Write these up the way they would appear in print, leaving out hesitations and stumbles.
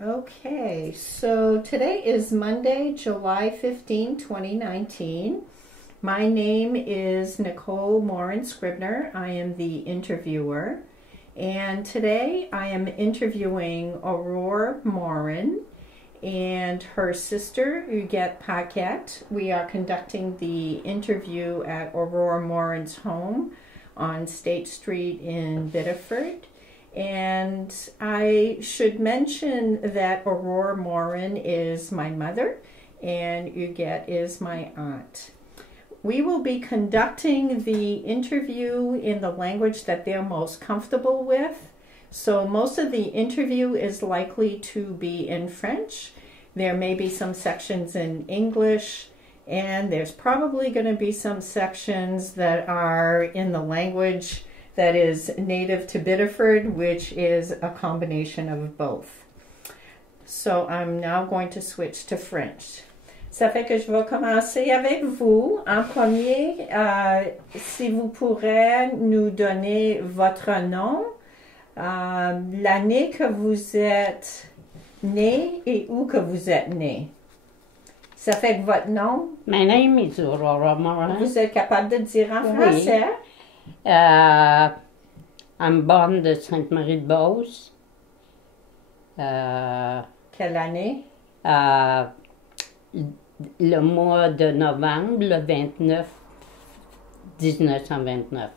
Okay, so today is Monday, July 15, 2019. My name is Nicole Morin Scribner. I am the interviewer. And today I am interviewing Aurore Morin and her sister, Huguette Paquette. We are conducting the interview at Aurore Morin's home on State Street in Biddeford. And I should mention that Aurore Morin is my mother and Huguette is my aunt. We will be conducting the interview in the language that they're most comfortable with. So most of the interview is likely to be in French. There may be some sections in English, and there's probably going to be some sections that are in the language that is native to Biddeford, which is a combination of both. So I'm now going to switch to French. Ça fait que je vais commencer avec vous. En premier, si vous pourrez nous donner votre nom, l'année que vous êtes né et où que vous êtes né. Ça fait que votre nom. My name is Aurora Morin. Vous êtes capable de dire en français? I'm born de Sainte-Marie-de-Beauce. Quelle année? Le mois de novembre, le 29, 1929.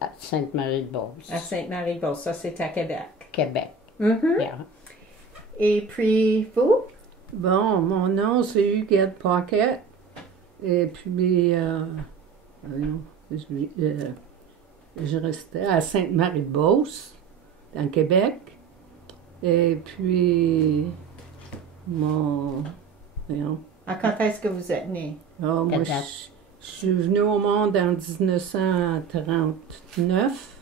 À Sainte-Marie-de-Beauce. À Sainte-Marie-de-Beauce, ça c'est à Québec. Québec. Yeah. Et puis, vous? Bon, mon nom c'est Huguette Paquette. Et puis, je restais à Sainte-Marie-de-Beauce, en Québec. Et puis, Quand est-ce que vous êtes né? Moi, je suis venue au monde en 1939,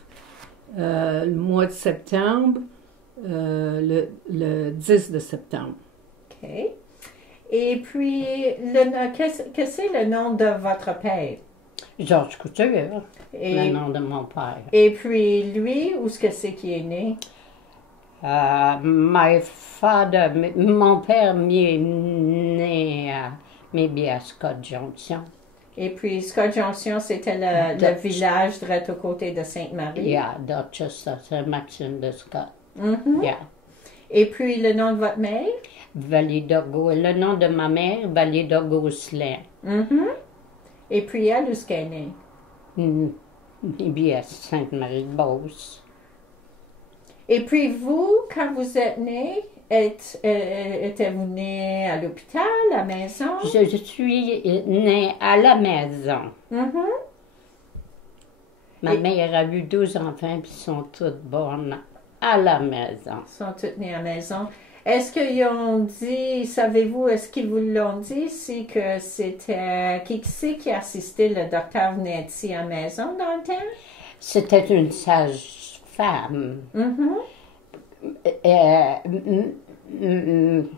le mois de septembre, le 10 de septembre. OK. Et puis, qu'est-ce que c'est le nom de votre père? Georges Couture, le nom de mon père. Et puis, lui, où est-ce que c'est qu'il est né? My father, mon père est né à Scott Junction. Et puis, Scott Junction, c'était le village direct aux côtés de Sainte-Marie. Yeah, Dorchester, Saint-Maxime de Scott. Yeah. Et puis, le nom de votre mère? Vallée d'Orgo. Le nom de ma mère, Vallée d'Orgo-Slin. Et puis, elle, où est-ce qu'elle est née? À Sainte-Marie-de-Beauce. Et puis, vous, quand vous êtes né, êtes-vous né à l'hôpital, à la maison? Je suis née à la maison. Ma mère a eu 12 enfants, puis ils sont toutes bonnes à la maison. Ils sont toutes nées à la maison. Est-ce qu'ils ont dit, savez-vous, est-ce qu'ils vous l'ont dit, si que c'était, qui c'est qui assistait le docteur venait ici à la maison dans le temps? C'était une sage-femme.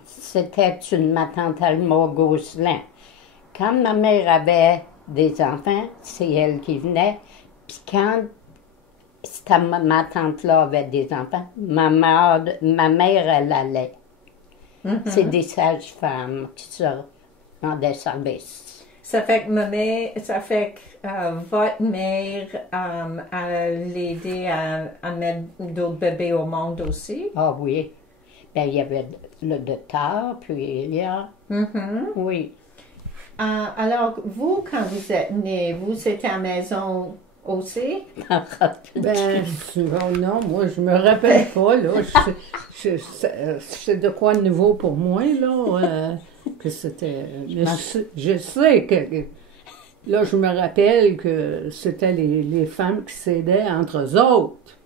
C'était ma tante Alma Gosselin. Quand ma mère avait des enfants, c'est elle qui venait. Puis quand ma tante-là avait des enfants, ma mère, elle allait. C'est des sages-femmes qui sont dans des services. Ça fait que votre mère a aidé à mettre d'autres bébés au monde aussi? Ah oui. Ben, il y avait le docteur, puis il y a... Oui. Alors, vous, quand vous êtes né, vous, c'était à la maison aussi? Non, moi, je me rappelle pas, là. C'est de quoi de nouveau pour moi, là, que c'était... Je sais que... Là, je me rappelle que c'était les femmes qui s'aidaient entre eux autres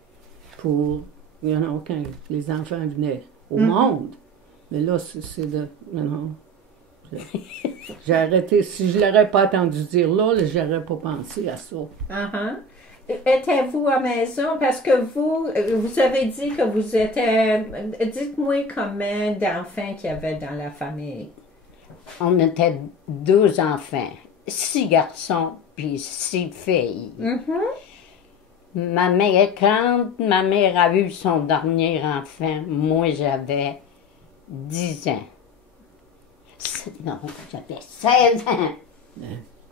pour, quand les enfants venaient au monde. Mais là, c'est de... J'ai arrêté. Si je ne l'aurais pas entendu dire là, je n'aurais pas pensé à ça. Étiez-vous à la maison? Parce que vous avez dit que vous étiez... Dites-moi combien d'enfants qu'il y avait dans la famille. On était 12 enfants. 6 garçons puis 6 filles. Quand ma mère a eu son dernier enfant, moi j'avais 10 ans. Non, j'avais 16 ans.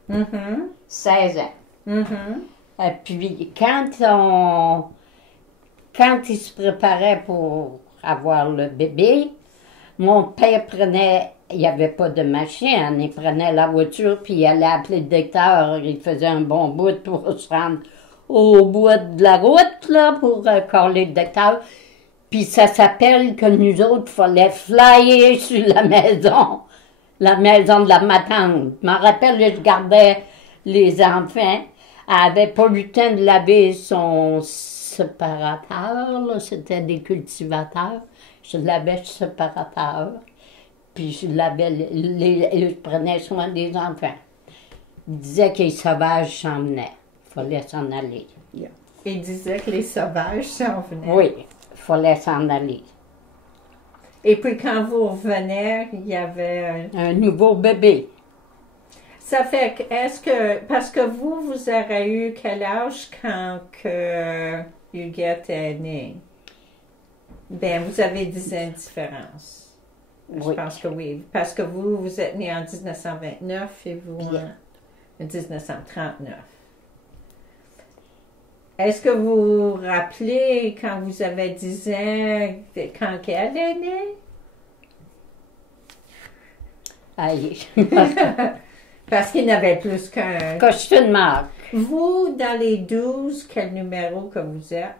Mhm. 16 ans. Mhm. Et puis, quand il se préparait pour avoir le bébé, mon père il n'y avait pas de machine, il prenait la voiture, puis il allait appeler le docteur, il faisait un bon bout pour se rendre au bout de la route, là, pour coller le docteur. Puis ça s'appelle que nous autres, il fallait flyer sur la maison de la ma tante. Je me rappelle, je gardais les enfants. Elle n'avait pas eu le temps de laver son séparateur, là, c'était des cultivateurs. Je lavais le séparateur, puis je prenais soin des enfants. Il disait que les sauvages s'en venaient. Il fallait s'en aller. Il disait que les sauvages s'en venaient. Oui, il fallait s'en aller. Et puis quand vous revenez, il y avait un nouveau bébé. Ça fait que, parce que vous aurez eu quel âge quand que Huguette est née? Ben, vous avez 10 ans de différence. Oui. Je pense que oui. Parce que vous êtes né en 1929 et vous en 1939. Est-ce que vous vous rappelez quand vous avez 10 ans, quand elle est née? Aïe. Parce qu'il n'avait plus qu'un. Costume marque. Vous, dans les 12, quel numéro que vous êtes?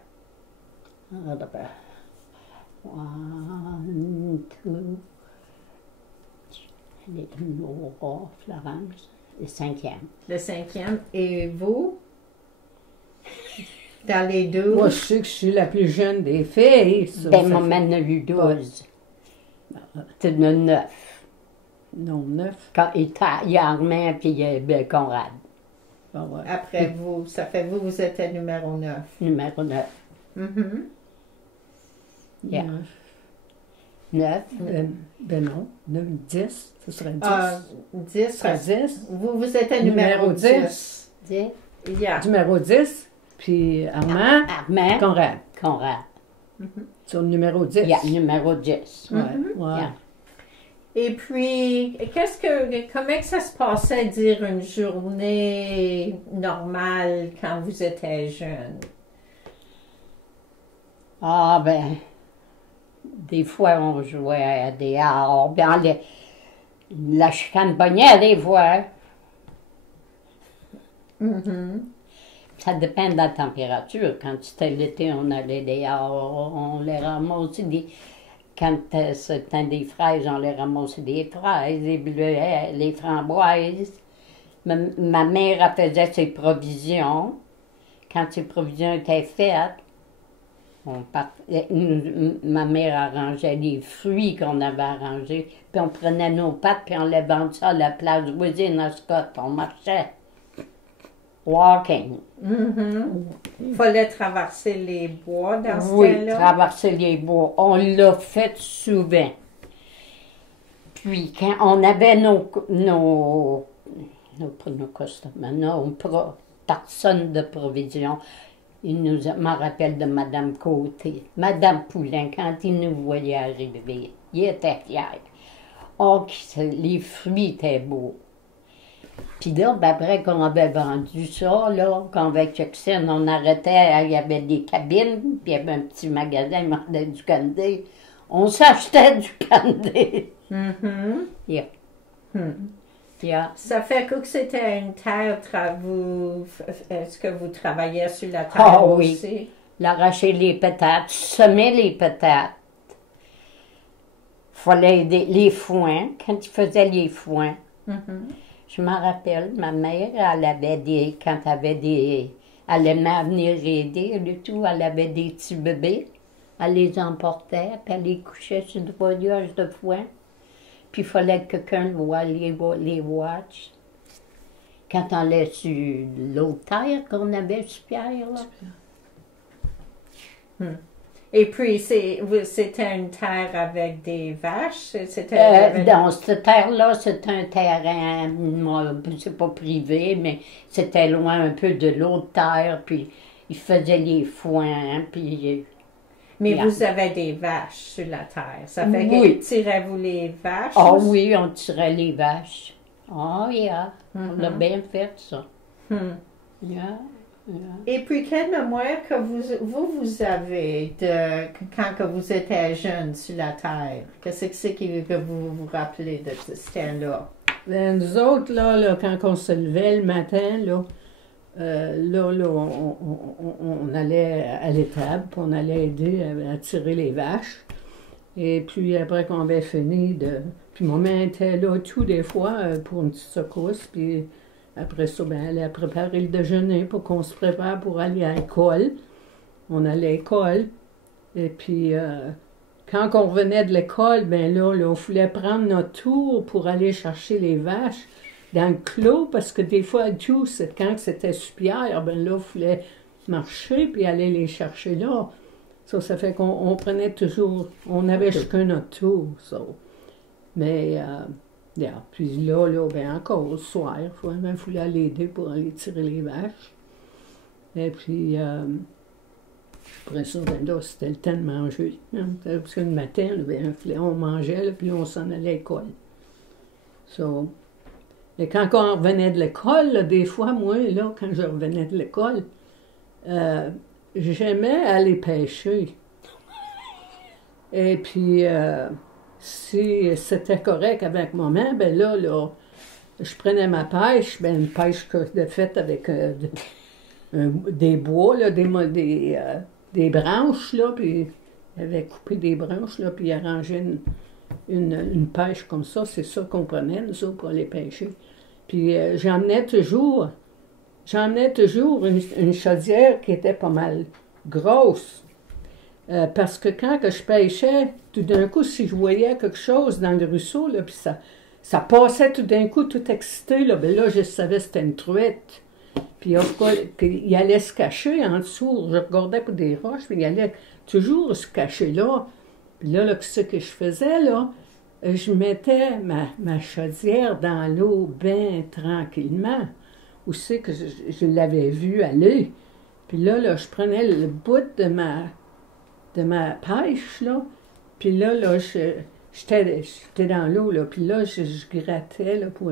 One, two. Laura, Florence, le 5e. Le 5e. Et vous? Dans les 12? Moi, je sais que je suis la plus jeune des filles. Ça, Ben, ça maman fait- en a eu 12. C'est de 9. Non, 9. Quand il y a Armand puis il y a Conrad, Ah ouais. Après vous, ça fait vous étiez numéro 9. numéro 9. Mhm. Yeah. 9. Ben non, 9, 10, ce serait 10. Ah, 10. Ce serait 10. Vous étiez numéro 10. 10. Yeah. Numéro 10, puis Armand, Armand, Conrad. Conrad. Sur le numéro 10. Yeah, numéro 10. Ouais, Mhm. ouais. Yeah. Et puis, comment que ça se passait dire une journée normale quand vous étiez jeune? Ah, ben, des fois, on jouait à des arts. Ben, la chicane pognait des fois. Mhm. Ça dépend de la température. Quand c'était l'été, on allait dehors, on les ramassait des... Quand c'était des fraises, on les ramassait des fraises, des bleuets, les framboises. Ma mère, elle faisait ses provisions. Quand ses provisions étaient faites, ma mère arrangeait les fruits qu'on avait arrangés, puis on prenait nos pâtes, puis on les vendait ça à la place voisine à Scott. On marchait. Walking. Mhm. Il fallait traverser les bois dans ce Oui, temps-là. traverser les bois. On l'a fait souvent. Puis, quand on avait nos customers, nos personnes de provision, m'en rappelle de Madame Côté, Madame Poulain, quand il nous voyait arriver, il était fier. Oh, les fruits étaient beaux. Puis là, ben, après qu'on avait vendu ça, là, avec Jackson, on arrêtait, il y avait des cabines, puis il y avait un petit magasin, il vendait du candy. On s'achetait du candy. Mhm. Yeah. Hmm. Yeah. Ça fait que c'était une terre, est-ce que vous travailliez sur la terre Ah oui. aussi? L'arracher les patates, semer les patates. Fallait aider les foins, quand il faisait les foins. Mhm. Je m'en rappelle, ma mère, elle avait quand elle aimait venir aider et tout, elle avait des petits bébés. Elle les emportait, puis elle les couchait sur le voyage de foin. Puis il fallait que quelqu'un les watch. Quand on allait sur l'autre terre qu'on avait sur Pierre, là. Et puis, c'était une terre avec des vaches? C'était Dans cette terre-là, c'est un terrain, c'est pas privé, mais c'était loin un peu de l'autre terre, puis il faisait les foins, puis... Mais Yeah. vous avez des vaches sur la terre. Ça fait Oui. que tirez-vous les vaches? Ah aussi? oui, on tirait les vaches. Oh, yeah. On a Mhm. bien fait ça. Hmm. Yeah. Yeah. Et puis, quelle mémoire que vous avez de quand que vous étiez jeune sur la terre? Qu'est-ce que c'est que vous vous rappelez de ce temps-là? Ben, nous autres, là, quand on se levait le matin, on allait à l'étable, puis on allait aider à tirer les vaches. Et puis après qu'on avait fini Puis maman était là tout des fois pour une petite secousse, puis après ça, ben, elle a préparé le déjeuner pour qu'on se prépare pour aller à l'école. On allait à l'école, et puis quand on revenait de l'école, ben là, on voulait prendre notre tour pour aller chercher les vaches dans le clos, parce que des fois, quand c'était sur pierre, ben là, il fallait marcher puis aller les chercher là. Ça fait qu'on prenait toujours, on avait chacun notre tour, ça. Mais, yeah. Puis là, ben encore au soir, il fallait aller aider pour aller tirer les vaches. Et puis, après ça, ben là, c'était le temps de manger. Hein. Parce que le matin, ben, on mangeait, là, puis on s'en allait à l'école. So, et quand on revenait de l'école, là, des fois, moi, là, quand je revenais de l'école, j'aimais aller pêcher. Et puis, si c'était correct avec maman, ben là, je prenais ma pêche, ben une pêche que j'ai faite avec des bois, là, des branches, là, puis il avait coupé des branches, là, puis il arrangeait une pêche comme ça. C'est ça qu'on prenait, nous autres, pour aller pêcher. Puis j'emmenais toujours une chaudière qui était pas mal grosse. Parce que quand que je pêchais, tout d'un coup, si je voyais quelque chose dans le ruisseau, là, puis ça passait tout d'un coup, tout excité, là, ben là, je savais que c'était une truite. Puis il allait se cacher en dessous. Je regardais pour des roches, puis il allait toujours se cacher là. Puis là, ce que je faisais, là, je mettais ma chaudière dans l'eau bien tranquillement. Où c'est que je l'avais vu aller. Puis là, je prenais le bout de ma pêche, là. Puis là, j'étais dans l'eau, là. Puis là, je grattais, là, pour...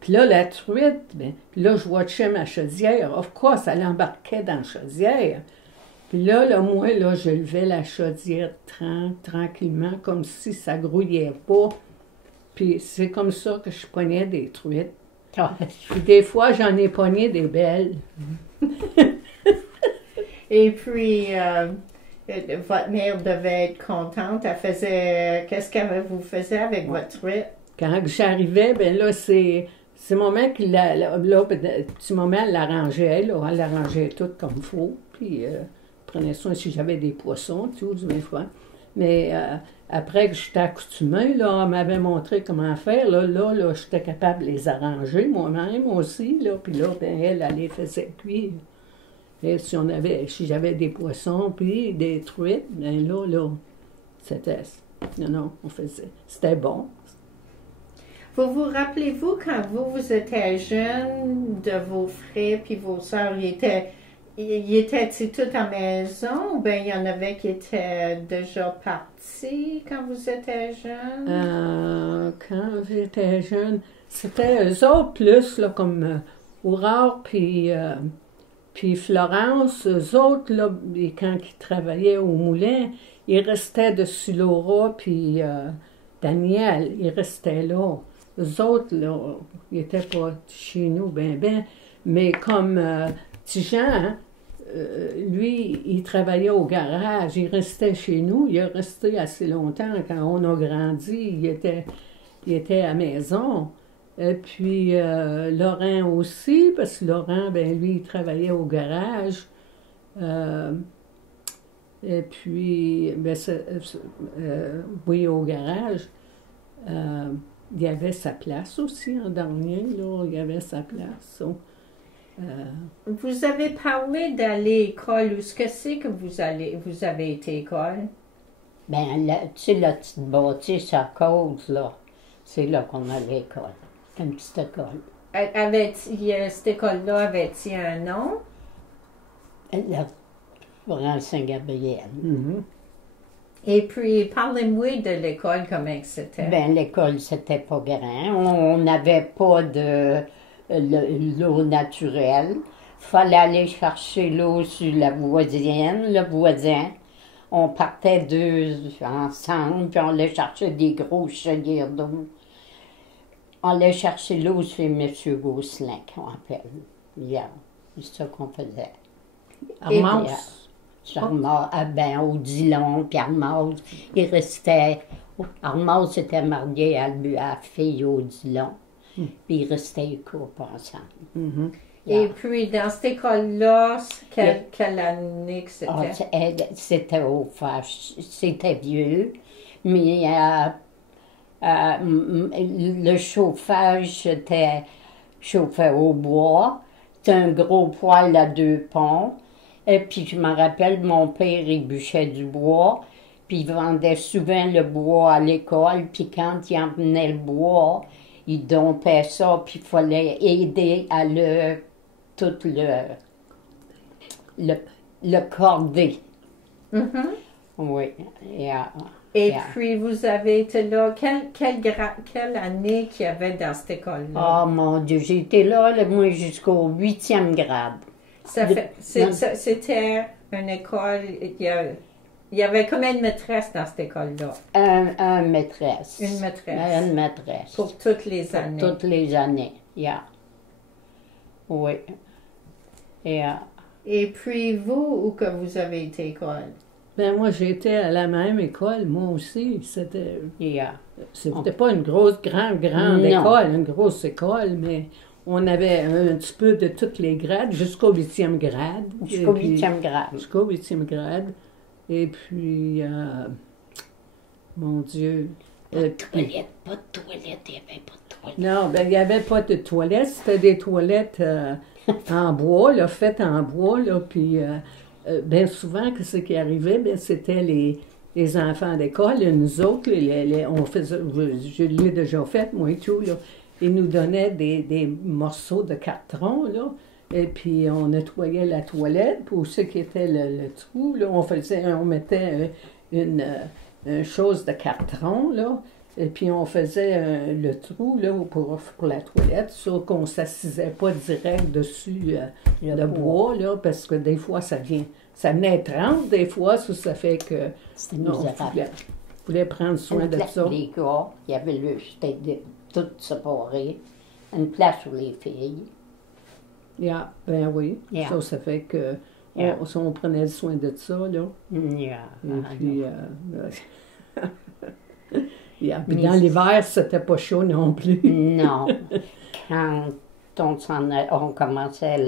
Puis là, la truite, ben, puis là, je watchais ma chaudière. Of course, elle embarquait dans la chaudière. Puis là, moi, là, je levais la chaudière tranquillement, comme si ça grouillait pas. Puis c'est comme ça que je pognais des truites. Puis des fois, j'en ai pogné des belles. Et puis, votre mère devait être contente. Elle faisait... Qu'est-ce que vous faisiez avec votre truite? Quand j'arrivais, ben là, c'est maman qui petit moment, elle l'arrangeait, là. Elle l'arrangeait tout comme il faut. Puis, prenait soin si j'avais des poissons, tout, des fois. Mais après que j'étais accoutumée, là, elle m'avait montré comment faire. Là, j'étais capable de les arranger moi-même aussi. Là, puis là, ben, elle les faisait cuire. Et si j'avais des poissons, puis des truites, ben là, c'était... Non, on faisait... C'était bon. Vous rappelez-vous quand vous étiez jeune, de vos frères puis vos sœurs, ils étaient-ils tous à la maison ou bien il y en avait qui étaient déjà partis quand vous étiez jeune? Quand j'étais jeune, c'était eux autres plus, là, comme Aurore puis Florence, eux autres, là, quand ils travaillaient au moulin, ils restaient dessus Laura puis Daniel, ils restaient là. Eux autres, là, ils n'étaient pas chez nous, ben, mais comme petit Jean, hein, lui, il travaillait au garage, il restait chez nous, il est resté assez longtemps. Quand on a grandi, il était à la maison. Et puis, Laurent aussi, parce que Laurent, ben, lui, il travaillait au garage. Et puis, ben, oui, au garage. Il y avait sa place aussi en dernier, là, il y avait sa place. Vous avez parlé d'aller à l'école. Où est-ce que c'est que vous avez été à l'école? Ben, tu sais, la petite bâtisse à cause, là, c'est là qu'on allait à l'école. C'est une petite école. Cette école-là avait-il un nom? La Florence Saint-Gabriel. Mhm. Et puis, parlez-moi de l'école, comment que c'était. Ben, l'école, c'était pas grand. On n'avait pas de l'eau naturelle. Fallait aller chercher l'eau sur la voisine, le voisin. On partait deux ensemble, puis on allait chercher des gros chaudières d'eau. On allait chercher l'eau chez M. Gosselin, qu'on appelle. Yeah. C'est ça qu'on faisait. Armance. Au Dillon, puis Armand, il restait. Armand s'était marié à la fille au Dillon, puis il restait une couple ensemble. Mhm. Et puis, dans cette école-là, quelle année que c'était? C'était au fâche, c'était vieux, mais le chauffage, c'était chauffé au bois. C'était un gros poêle à 2 ponts. Et puis, je me rappelle, mon père, il bûchait du bois, puis il vendait souvent le bois à l'école, puis quand il emmenait le bois, il dompait ça, puis il fallait aider à tout le corder. Mhm. Oui. Et puis, vous avez été là, quelle année qu'il y avait dans cette école-là? Oh mon Dieu, j'ai été là, moi, jusqu'au 8e grade. C'était une école, il y avait combien de maîtresses dans cette école-là? Un maîtresse. Une maîtresse. Une maîtresse. Pour toutes les années. Toutes les années, Oui. Et puis, vous, où que vous avez été école? Ben, moi, j'étais à la même école, moi aussi. C'était pas une grande Non. école, une grosse école, mais on avait un petit peu de tous les grades, jusqu'au 8e grade. Jusqu'au 8e grade. Jusqu'au 8e grade. Et puis, mon Dieu. Pas de toilette, il n'y avait pas de toilette. Non, ben, il n'y avait pas de toilettes. C'était des toilettes en bois, là, faites en bois, là, puis bien souvent, ce qui arrivait, ben, c'était les enfants d'école, et nous autres, on faisait, je l'ai déjà fait, moi et tout, là, ils nous donnaient des morceaux de carton, là, et puis on nettoyait la toilette, pour ce qui était le trou, là, on mettait une chose de carton, là, et puis on faisait le trou là, pour la toilette, sauf qu'on ne s'assisait pas direct dessus le bois, là, parce que des fois, ça venait 30, des fois, ça fait que on voulait prendre soin de ça. Les gars, il y avait c'était tout séparé, une place pour les filles. Ben oui, ça fait que on prenait soin de ça, là. Et puis, puis dans l'hiver, c'était pas chaud non plus. Non. Quand on commençait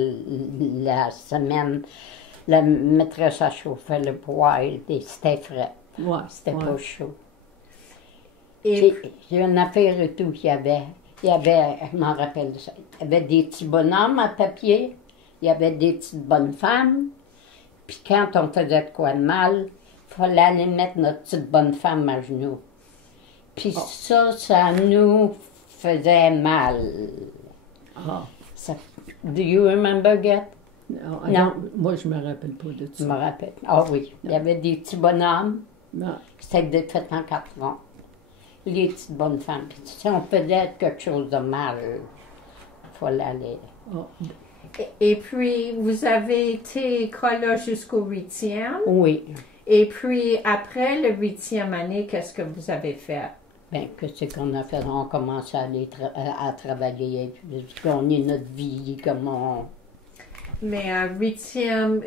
la semaine, la maîtresse a chauffé le poêle et c'était frais. C'était pas chaud. Et j'ai une affaire et tout qu'il y avait, je m'en rappelle ça, il y avait des petits bonhommes à papier, il y avait des petites bonnes femmes, puis quand on faisait de quoi de mal, il fallait aller mettre notre petite bonne femme à genoux. Puis ça nous faisait mal. Do you remember, Get? Non. Moi, je me rappelle pas de ça. Je me rappelle. Ah oui. Il y avait des petits bonhommes. C'était fait en carton. Les petites bonnes femmes. Puis si on faisait quelque chose de mal, il fallait aller. Et puis, vous avez été école là jusqu'au 8e? Oui. Et puis, après le 8e année, qu'est-ce que vous avez fait? Bien, qu'est-ce qu'on a fait? On commence à aller à travailler, puis on est notre vie, comme on... Mais à 8e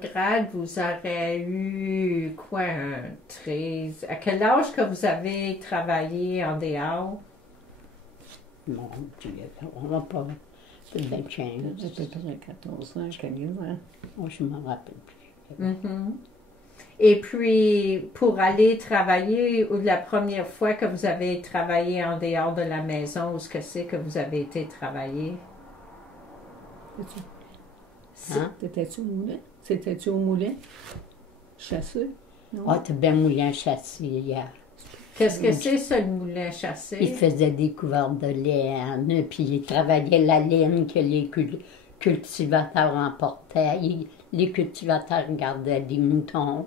grade, vous aurez eu quoi, un 13? À quel âge que vous avez travaillé en dehors? Mon Dieu, on n'a pas... C'est 25. C'est peut-être 14 ans, 15 ans. Moi, je ne m'en rappelle plus. Mm-hmm. Et puis, pour aller travailler, ou la première fois que vous avez travaillé en dehors de la maison, où est-ce que c'est que vous avez été travailler? T'étais-tu au moulin? C'était-tu au moulin? Chasseur? T'es bien moulin chassé hier. Qu'est-ce que c'est, ça, le moulin chassé? Il faisait des couverts de laine, puis il travaillait la laine que les cultivateurs emportaient. les cultivateurs gardaient des moutons.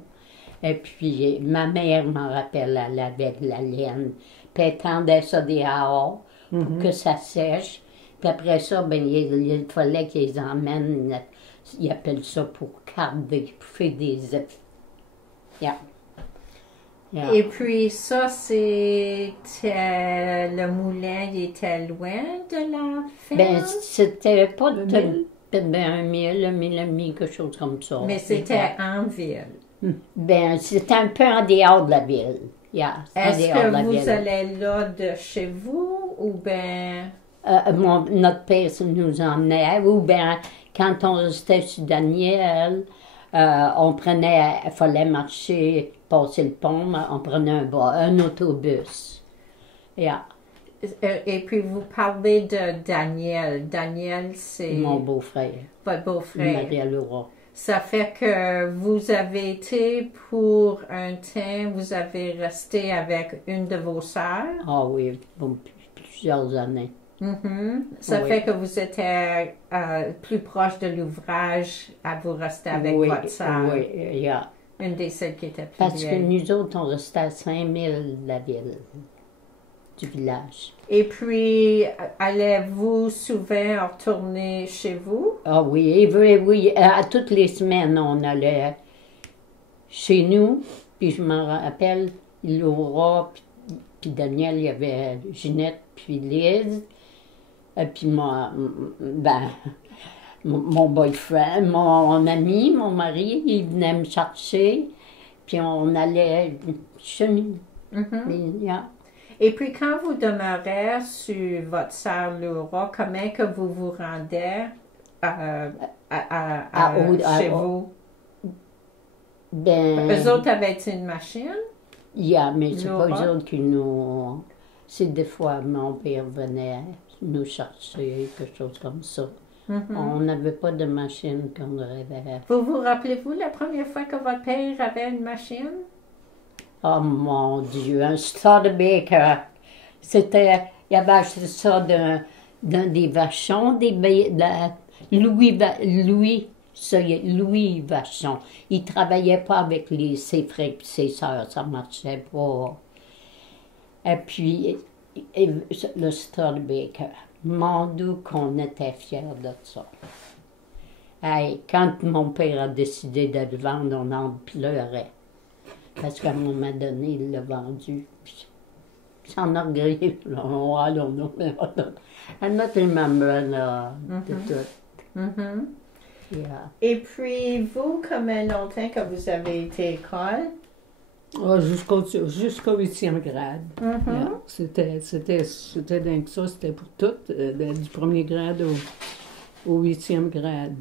Et puis, ma mère, m'en rappelle, elle avait de la laine. Puis elle tendait ça dehors pour que ça sèche. Puis après ça, ben, il fallait qu'ils les emmènent, ils appellent ça pour carder, pour faire des œufs. Yeah. Yeah. Et puis ça, c'était le moulin, il était loin de la ferme? Ben, c'était pas ben, 1 000, quelque chose comme ça. Mais c'était en ville. Ben, c'était un peu en dehors de la ville. Yeah, Est-ce que vous allez là de chez vous ou bien... Notre père nous emmenait, ou bien quand on restait sur Daniel, on prenait, il fallait marcher, passer le pont, on prenait un autobus. Yeah. Et puis vous parlez de Daniel. Daniel, c'est... Mon beau-frère. Votre beau-frère. Maria-Laura. Ça fait que vous avez été pour un temps, vous avez resté avec une de vos sœurs. Ah oui, plusieurs années. Ça Oui. fait que vous étiez plus proche de l'ouvrage à vous rester avec votre sœur. Oui, yeah. Une des celles qui était plus Parce que vieille. nous autres, on restait à 5 000 de la ville, du village. Et puis, allez-vous souvent retourner chez vous? Ah oui, oui, à toutes les semaines, on allait chez nous, puis je me rappelle, Laura, puis Daniel, il y avait Ginette, puis Lise, et puis moi, ben, mon boyfriend, mon ami, mon mari, il venait me chercher, puis on allait chez nous. Yeah. Et puis, quand vous demeurez sur votre sœur Laura, comment que vous vous rendez chez vous? Ben, Eux autres avaient une machine? yeah, mais c'est pas Laura? eux autres qui nous... C'est des fois, mon père venait nous chercher, quelque chose comme ça. On n'avait pas de machine qu'on rêvait. Vous rappelez-vous la première fois que votre père avait une machine? Oh mon Dieu, un Studebaker. C'était, il avait acheté ça d'un des Vachon, Louis Vachon. Il travaillait pas avec ses frères et ses sœurs, ça marchait pas. Et puis, le Studebaker, mon Dieu qu'on était fiers de ça. Hey, quand mon père a décidé de le vendre, on en pleurait. Parce qu'à un moment donné, il l'a vendu. S'en orgueillait. Oh, I don't know. I'm not remember de tout. Yeah. Et puis, vous, combien longtemps que vous avez été à l'école? Ah, jusqu'au 8e grade. Yeah. C'était dingue ça, c'était pour tout, du premier grade au 8e grade.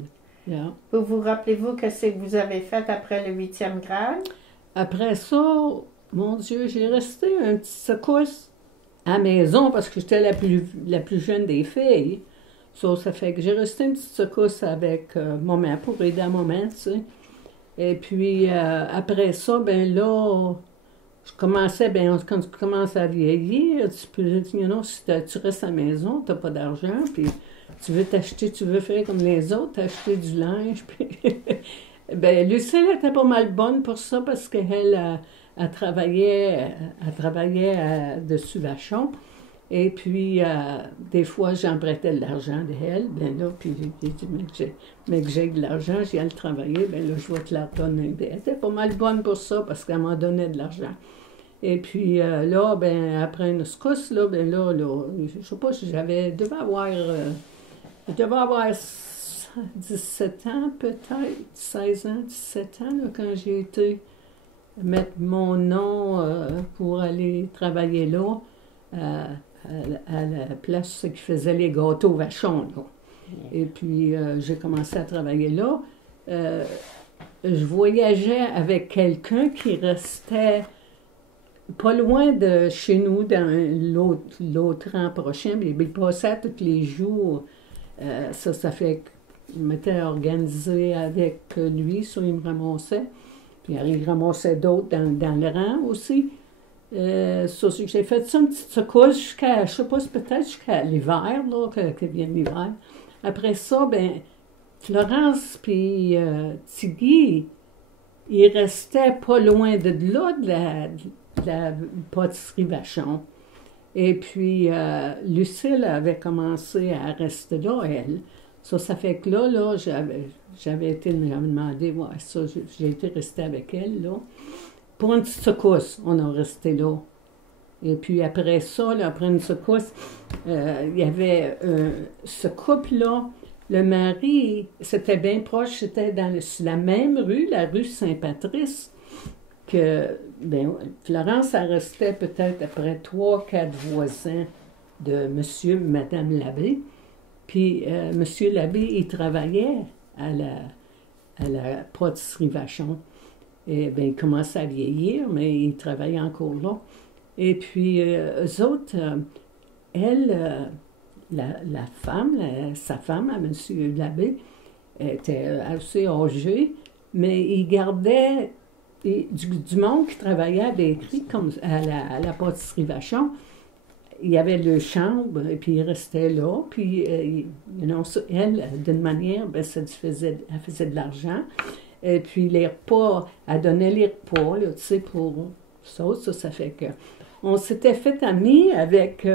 Yeah. Vous rappelez-vous qu'est-ce que vous avez fait après le 8e grade? Après ça, mon Dieu, j'ai resté un petit secousse à la maison parce que j'étais la plus jeune des filles. Ça fait que j'ai resté une petite secousse avec maman pour aider à maman, tu sais. Et puis, après ça, ben là, je commençais, quand tu commences à vieillir, si tu restes à la maison, tu n'as pas d'argent, puis tu veux faire comme les autres, t'acheter du linge, puis... ben, Lucille était pas mal bonne pour ça parce qu'elle travaillait dessus Vachon. Et puis, des fois, j'empruntais de l'argent d'elle. Ben là, puis j'ai dit, mais que j'ai de l'argent, j'ai à le travailler, ben là, je vais te la donner. Ben, elle était pas mal bonne pour ça parce qu'elle m'en donnait de l'argent. Et puis là, ben, après une secousse, là, ben là, je sais pas si je devais avoir 17 ans peut-être, 16 ans, 17 ans, là, quand j'ai été mettre mon nom pour aller travailler là, à la place qui faisait les gâteaux Vachon, là. Et puis, j'ai commencé à travailler là. Je voyageais avec quelqu'un qui restait pas loin de chez nous, dans l'autre rang prochain, mais il passait tous les jours. Ça fait que je m'étais organisée avec lui, ça, il me ramassait. Puis il ramassait d'autres dans le rang aussi. J'ai fait ça une petite secousse jusqu'à, je sais pas, peut-être jusqu'à l'hiver, là, que vient l'hiver. Après ça, ben, Florence puis Tigui, ils restaient pas loin de là, de la pâtisserie Vachon. Et puis, Lucille avait commencé à rester là, elle. Ça fait que là, j'avais été demandé, ouais, ça, j'ai été restée avec elle, là. Pour une petite secousse, on a resté là. Et puis après ça, là, après une secousse, il y avait ce couple-là. Le mari, c'était bien proche, c'était sur la même rue, la rue Saint-Patrice, que Florence, elle restait peut-être après 3-4 voisins de monsieur et madame Labbé. Puis monsieur Labbé, il travaillait à la pâtisserie Vachon. Et il commençait à vieillir, mais il travaillait encore là. Et puis, eux autres, elle, la femme, sa femme, à M. Labbé, était assez âgée, mais il gardait du monde qui travaillait à la bakerie, comme à la pâtisserie Vachon. Il y avait le chambre, et puis il restait là. Puis, elle, d'une manière, elle faisait de l'argent. Et puis, les repas, elle donnait les repas, là, tu sais, pour ça fait que... On s'était fait amis avec...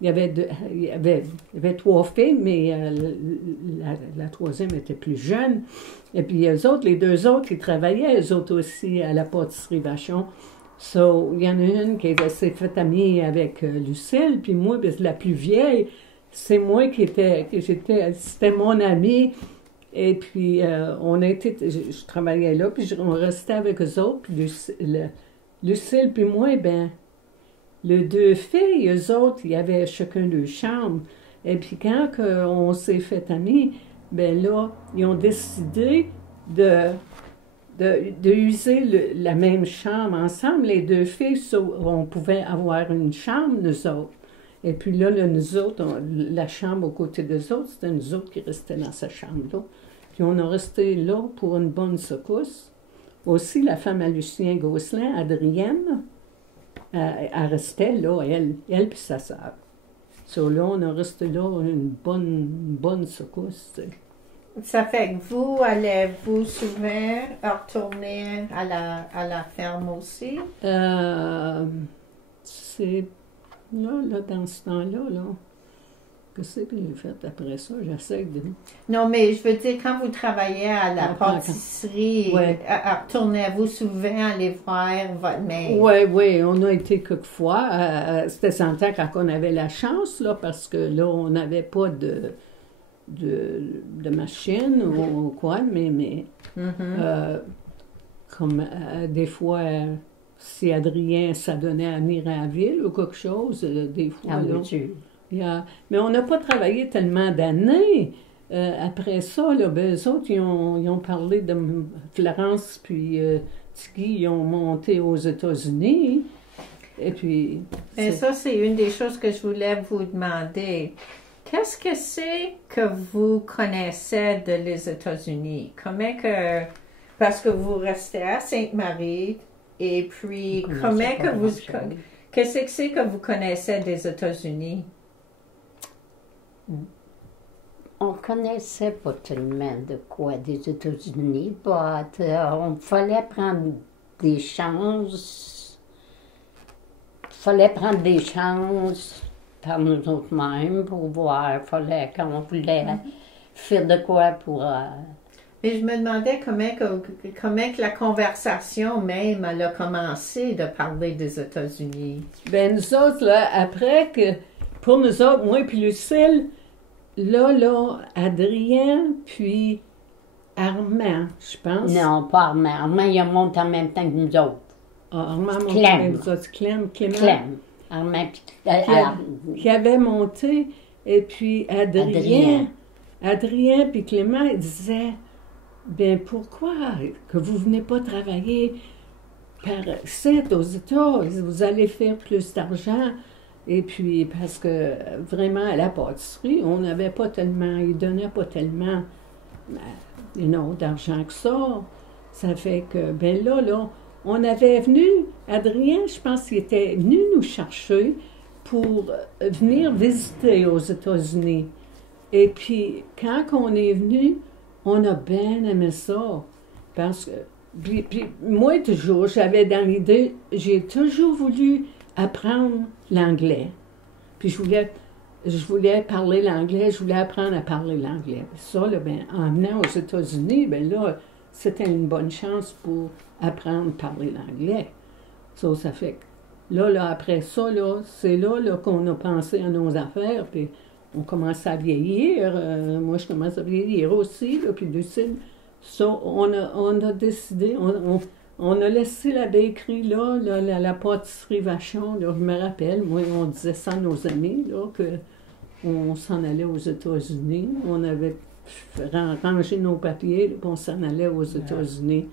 il y avait 3 filles, mais la troisième était plus jeune. Et puis, les 2 autres, ils travaillaient, eux autres aussi, à la pâtisserie Vachon. Il y en a une qui s'est fait amie avec Lucille, puis moi, la plus vieille, c'est moi c'était mon amie. Et puis, je travaillais là, puis on restait avec eux autres, puis Lucille, puis moi, les 2 filles, eux autres, il y avait chacun 2 chambres. Et puis quand on s'est fait amis, là, ils ont décidé de user la même chambre ensemble. Les 2 filles, on pouvait avoir une chambre, nous autres. Et puis là, nous autres, la chambre aux côtés d'eux autres, c'était nous autres qui restaient dans cette chambre-là. Puis on a resté là pour une bonne secousse. Aussi, la femme à Lucien Gosselin, Adrienne, elle restait là, elle puis sa sœur. Là, on a resté là une bonne secousse. T'sais. Ça fait que vous allez-vous souvent retourner à la ferme aussi? C'est là, dans ce temps-là, là. Qu'est-ce que j'ai fait après ça? J'essaie de... Non, mais je veux dire, quand vous travaillez à la pâtisserie, ouais. Retournez-vous souvent aller voir votre mère? Oui, on a été quelquefois. C'était sympa quand on avait la chance, là, parce que là, on n'avait pas de machine ou quoi, mais comme des fois... si Adrien s'adonnait à venir à la ville ou quelque chose, des fois, là, mais on n'a pas travaillé tellement d'années. Après ça, là, eux autres, ils ont parlé de Florence, puis Tigui, ils ont monté aux États-Unis. Et puis... ça, c'est une des choses que je voulais vous demander. Qu'est-ce que c'est que vous connaissez les États-Unis? Parce que vous restez à Sainte-Marie, et puis, qu'est-ce que c'est que vous connaissez des États-Unis? On connaissait pas tellement de quoi des États-Unis, on fallait prendre des chances. Fallait prendre des chances par nous autres mêmes pour voir. Fallait qu'on voulait faire de quoi pour... Mais je me demandais comment que la conversation même elle a commencé de parler des États-Unis. Nous autres, là, après que, pour nous autres, moi puis Lucille, là, Adrien, puis Armand, je pense. Non, pas Armand. Armand, il a monté en même temps que nous autres. Armand monté avec nous autres. Clem. Armand, qui avait monté, et puis Adrien puis Clément, ils disaient... pourquoi que vous venez pas travailler aux États, vous allez faire plus d'argent. Et puis, parce que vraiment, à la pâtisserie, on n'avait pas tellement, ils donnaient pas tellement, d'argent que ça. Ça fait que, là, on avait venu, Adrien, je pense qu'il était venu nous chercher pour venir visiter aux États-Unis. Et puis, quand on est venu, on a bien aimé ça. Parce que, puis moi, toujours, j'avais dans l'idée, j'ai toujours voulu apprendre l'anglais. Puis je voulais parler l'anglais, je voulais apprendre à parler l'anglais. Ça, là, ben, en venant aux États-Unis, ben là, c'était une bonne chance pour apprendre à parler l'anglais. Ça fait que là, après ça, là, c'est là qu'on a pensé à nos affaires, puis on commence à vieillir. Moi, je commence à vieillir aussi, là, puis Lucille. Ça, on a décidé, on a laissé la bakerie là, la pâtisserie Vachon, là, je me rappelle, moi, on disait ça à nos amis, là, qu'on s'en allait aux États-Unis. On avait rangé nos papiers, puis on s'en allait aux États-Unis.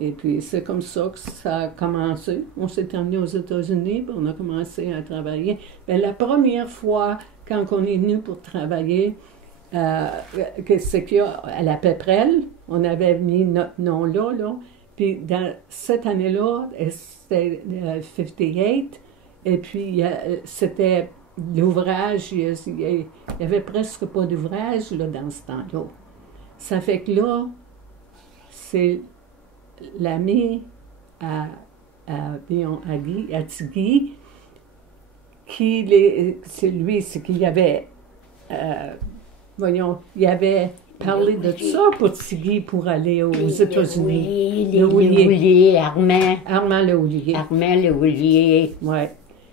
Et puis, c'est comme ça que ça a commencé. On s'est emmené aux États-Unis, puis on a commencé à travailler. Bien, la première fois, quand on est venu pour travailler, c'est qu'à la Péprelle, on avait mis notre nom là. Puis dans cette année-là, c'était 58, et puis c'était l'ouvrage, il y avait presque pas d'ouvrage là, dans ce temps-là. Ça fait que là, c'est l'ami à Tigui, c'est lui, c'est qu'il y avait, il avait parlé de ça pour Tigui pour aller aux États-Unis. Le Houlier, Armand. Armand Le Houlier. Armand Le Houlier. Oui.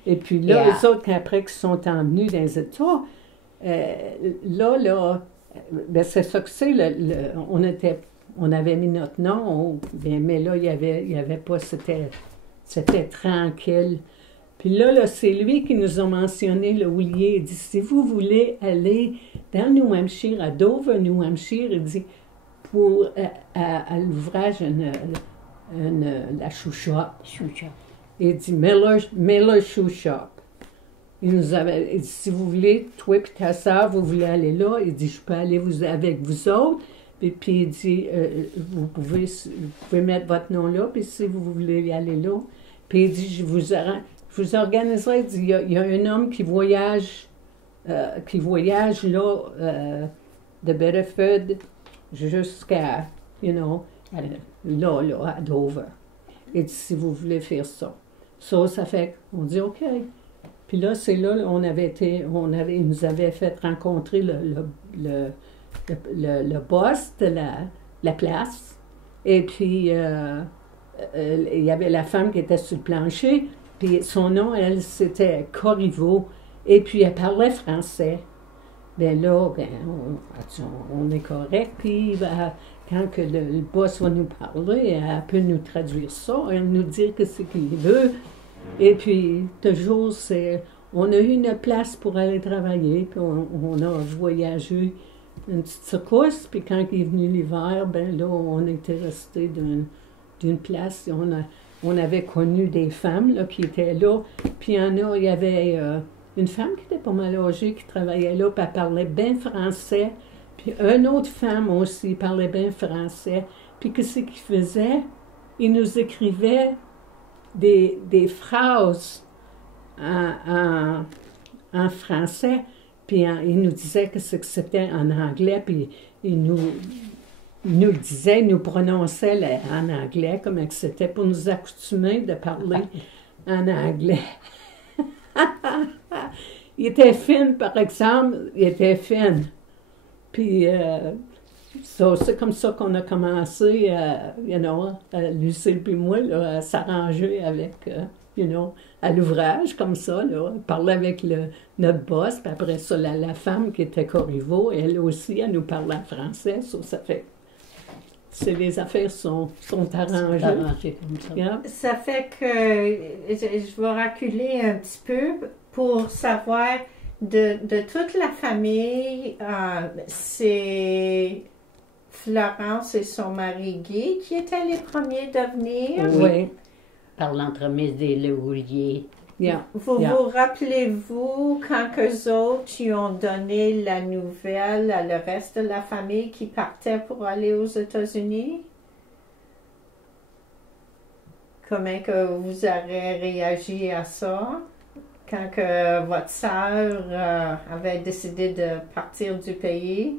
Et puis là, eux autres, après qu'ils sont emmenés dans les États, ben c'est ça que c'est, on avait mis notre nom, mais là, il y avait pas, c'était tranquille. Puis là, c'est lui qui nous a mentionné, le Houlier. Il dit, si vous voulez aller dans New Hampshire, à Dover, New Hampshire, il dit, pour à l'ouvrage, la shoe shop. Il dit, Miller Shoe Shop. Il dit, si vous voulez, toi et ta soeur, vous voulez aller là, il dit, je peux aller avec vous autres. Puis il dit, vous pouvez mettre votre nom là, puis si vous voulez y aller là. Puis il dit, je vous organiserai, il dit, il y a un homme qui voyage là, de Bedford jusqu'à, là, à Dover. Il dit, si vous voulez faire ça. Ça fait qu'on dit, OK. Puis là, c'est là, il nous avait fait rencontrer le boss de la place. Et puis, il y avait la femme qui était sur le plancher, puis son nom, elle, c'était Corriveau. Et puis, elle parlait français. Bien là, on est correct. Puis, quand que le boss va nous parler, elle peut nous traduire ça, elle nous dire que c'est qu'il veut. Et puis, toujours, on a eu une place pour aller travailler, puis on a voyagé une petite secousse, puis quand il est venu l'hiver, ben là, on était resté d'une place, on avait connu des femmes là, qui étaient là, puis il y avait une femme qui était pas mal âgée, qui travaillait là, puis elle parlait bien français, puis une autre femme aussi parlait bien français, puis qu'est-ce qu'il faisait? Il nous écrivait des phrases en français, puis il nous disait que c'était en anglais, puis il nous disait, il nous prononçait en anglais, comme c'était pour nous accoutumer de parler en anglais. Il était fin, par exemple, il était fin. Puis, c'est comme ça qu'on a commencé, Lucille puis moi, là, à s'arranger avec, à l'ouvrage, comme ça, là, parler avec notre boss, puis après ça, la femme qui était Corriveau, elle aussi, elle nous parlait en français, ça fait... Les affaires sont arrangées. Comme ça. Yeah. Ça fait que je vais reculer un petit peu pour savoir de toute la famille, c'est Florence et son mari Guy qui étaient les premiers de venir. Oui. Par l'entremise des Le Houlier. Yeah. Vous rappelez-vous quand qu'eux autres ils ont donné la nouvelle à le reste de la famille qui partait pour aller aux États-Unis? Comment que vous aurez réagi à ça? Quand que votre sœur avait décidé de partir du pays?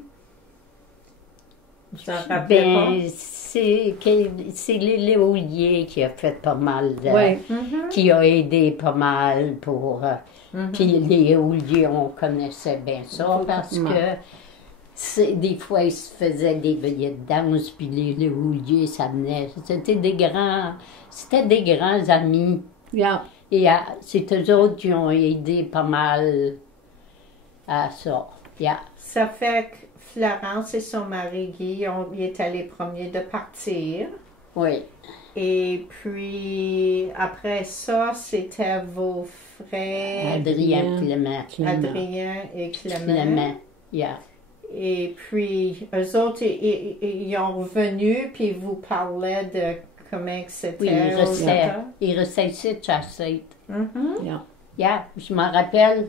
Vous en rappelez Ben, c'est Léolier qui a fait pas mal de... Oui. Qui a aidé pas mal pour... Puis Léolier, on connaissait bien ça parce que des fois, ils se faisaient des veillées de danse, puis les Léolier, ça venait... C'était des grands amis. Yeah. Et c'est eux autres qui ont aidé pas mal à ça. Yeah. Ça fait que Florence et son mari Guy, ils étaient les premiers de partir. Oui. Et puis, après ça, c'était vos frères Adrien Clément. Adrien et Clément. Clément, yeah. Et puis, eux autres, ils ont revenu, puis ils vous parlaient de comment que c'était. Oui, il restait ici, chassé. Yeah. Yeah, je m'en rappelle.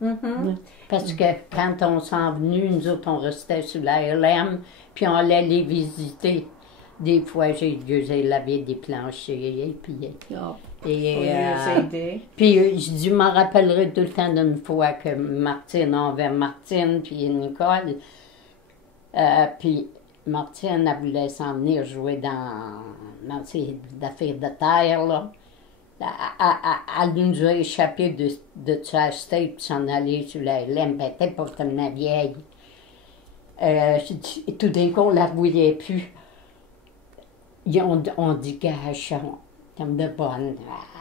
Mhm. Parce que quand on s'en venu, nous autres, on restait sur la LM, puis on allait les visiter. Des fois, j'ai dû laver des planchers, puis... Yeah. Pour les aider. Puis je m'en rappellerai tout le temps d'une fois que Martine, on avait Martine, puis Nicole, puis Martine, elle voulait s'en venir jouer dans ces affaires de terre, là. Elle nous a échappé de chasteté pour s'en aller sur la LM. Elle était pas tellement vieille. Tout d'un coup, on la voyait plus. On dit gâchon, comme de bonne.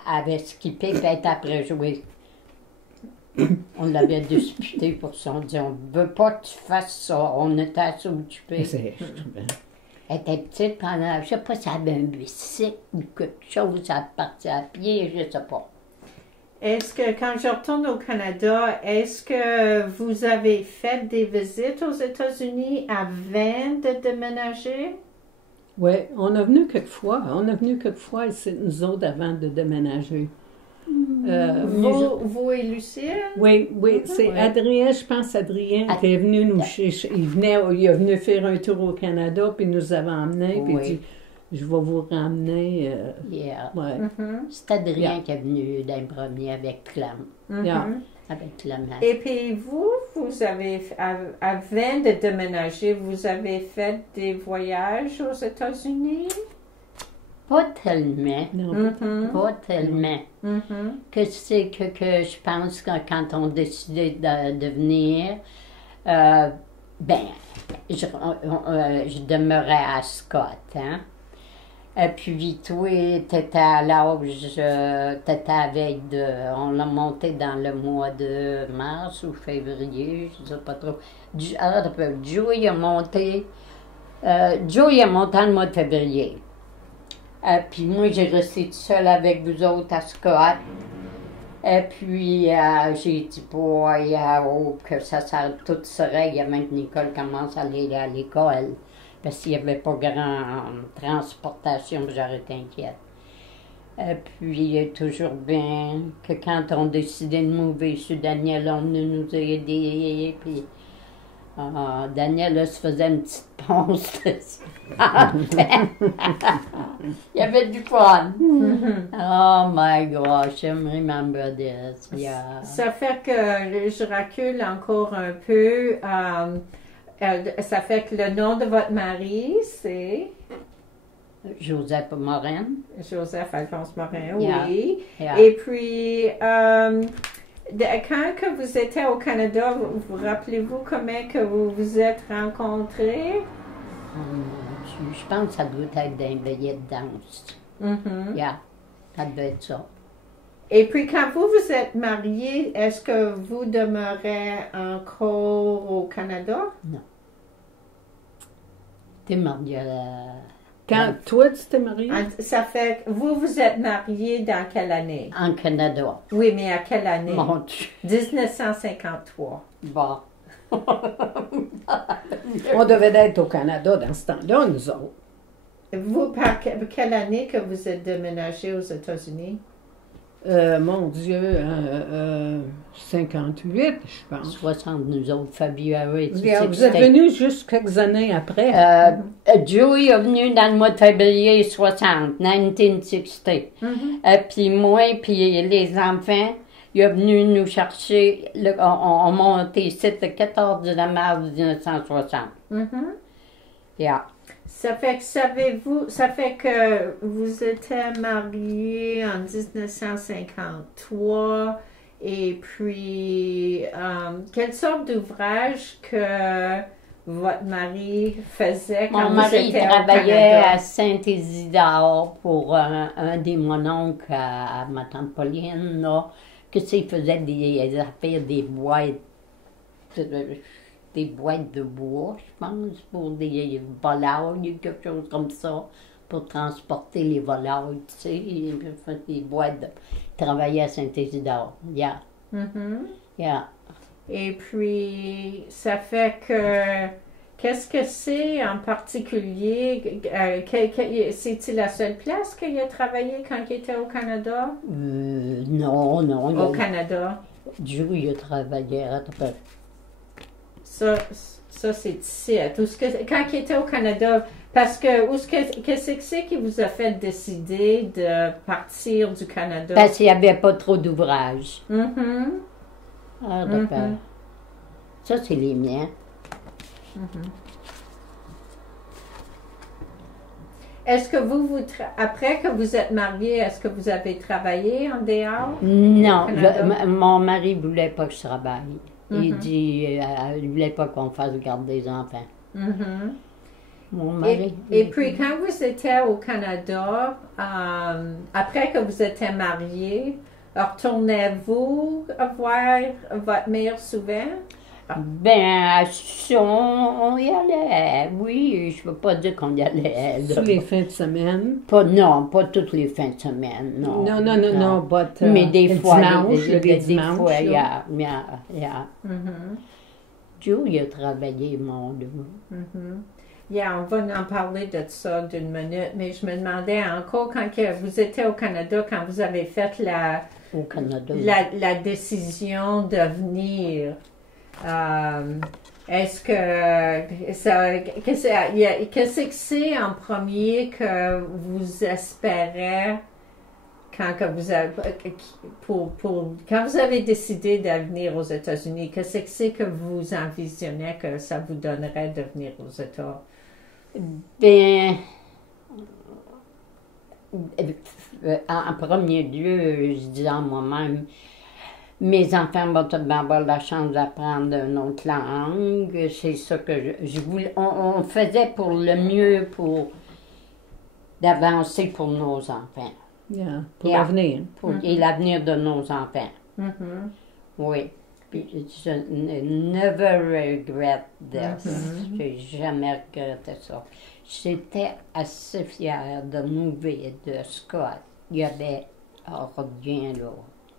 Elle avait skippé, puis elle était après jouer. On l'avait disputé pour ça. On dit, on veut pas que tu fasses ça. On était assez occupés. Elle était petite pendant, je sais pas si elle avait un bicycle ou quelque chose, elle partait à pied, je sais pas. Est-ce que, quand je retourne au Canada, est-ce que vous avez fait des visites aux États-Unis avant de déménager? Oui, on est venu quelques fois. On est venu quelques fois ici, nous autres, avant de déménager. Vous et Lucille? Oui, c'est Ouais. Adrien, je pense Adrien qui est venu nous chercher. Il est venu faire un tour au Canada, puis il nous avait emmenés, puis il dit, je vais vous ramener. Yeah. Ouais. C'est Adrien qui est venu d'un premier avec Clem. Yeah. Avec Clément. Et puis vous avez, avant de déménager, vous avez fait des voyages aux États-Unis? Pas tellement. Non. Pas tellement. Que c'est que je pense que quand on décidait de venir, je demeurais à Scott, hein. Et puis toi, t'étais à l'âge, t'étais à veille de, on l'a monté dans le mois de mars ou février, je sais pas trop. Joe, il a monté dans le mois de février. Puis moi, j'ai resté toute seule avec vous autres à Scott. Et puis, j'ai dit, que ça tout serait, il y a même que Nicole commence à aller à l'école. Parce qu'il n'y avait pas grande transportation, j'aurais été inquiète. Et puis, il est toujours bien que quand on décidait de mouver sur Daniel, on nous a aidés. Puis, Daniel, là, se faisait une petite ponce. Il y avait du fun. Oh my gosh, I remember this. Yeah. Ça fait que je recule encore un peu. Ça fait que le nom de votre mari, c'est Joseph Morin. Joseph Alphonse Morin, Yeah. oui. Yeah. Et puis, quand que vous étiez au Canada, vous rappelez-vous comment que vous vous êtes rencontrés? Je pense que ça doit être d'un veillée de danse. Yeah, ça doit être ça. Et puis, quand vous vous êtes mariés, est-ce que vous demeurez encore au Canada? T'es mariée Quand toi, tu t'es mariée? Ça fait que vous vous êtes mariés dans quelle année? en Canada. Oui, mais à quelle année? Mon Dieu. 1953. Bon. On devait être au Canada dans ce temps-là, nous autres. Vous, par quelle année que vous êtes déménagé aux États-Unis? Mon Dieu, 58, je pense. 60, nous autres, February. Vous êtes venus juste quelques années après. Joey est venu dans le mois de février 60, 1960. Puis moi, puis les enfants, il est venu nous chercher, on montait ici le 14 de mars 1960. Yeah. Ça fait que ça fait que vous étiez mariés en 1953 et puis quelle sorte d'ouvrage que votre mari faisait quand Mon vous mari étiez au travaillait Canada? à Saint-Isidore pour un des mononcles à ma tante Pauline, là. Qu'est-ce qu'il faisait? Des affaires, des boîtes de bois, je pense, pour des volailles, quelque chose comme ça, pour transporter les volailles, tu sais. Il fait des boîtes de... Il travaillait à Saint-Isidore, yeah, Mhm. yeah. Et puis, ça fait que, qu'est-ce que c'est en particulier? C'est-il la seule place qu'il a travaillé quand il était au Canada? Non, Au Canada. Joe, il a travaillé à peu. Ça c'est ici. Quand il était au Canada, parce que, qu'est-ce que c'est qui vous a fait décider de partir du Canada? Parce qu'il n'y avait pas trop d'ouvrages. Mhm. Ah, d'accord. Mhm. Ça, c'est les miens. Est-ce que après que vous êtes mariés, est-ce que vous avez travaillé en dehors? Non, Canada. mon mari ne voulait pas que je travaille. Il Mhm. dit il ne voulait pas qu'on fasse garder des enfants. Mhm. Mon mari. Et puis, quand vous étiez au Canada, après que vous étiez mariés, retournez-vous voir votre mère souvent? Ben, on y allait. Oui, je ne peux pas dire qu'on y allait. là. Tous les fins de semaine. Non, pas toutes les fins de semaine, non. Non, but, Mais des le fois, dimanche, des dimanches, fois, là. yeah. Mhm. Joe, il a travaillé, mon Dieu. Mhm. Yeah, on va en parler de ça d'une minute, mais je me demandais encore quand vous étiez au Canada, quand vous avez fait Au Canada. la décision de venir, est-ce que qu'est-ce que c'est en premier que vous espérez quand vous avez décidé de venir aux États-Unis? Qu'est-ce que c'est que vous envisionnez que ça vous donnerait de venir aux États? Ben, en premier lieu, je dis en moi-même, mes enfants vont avoir la chance d'apprendre une autre langue. C'est ça que je voulais. On faisait pour le mieux pour d'avancer pour nos enfants. Yeah, pour Yeah. l'avenir. Et l'avenir de nos enfants. Mhm. Oui. Puis, je never regret this. J'ai jamais regretté ça. J'étais assez fière de Movie de Scott. Il y avait rien là.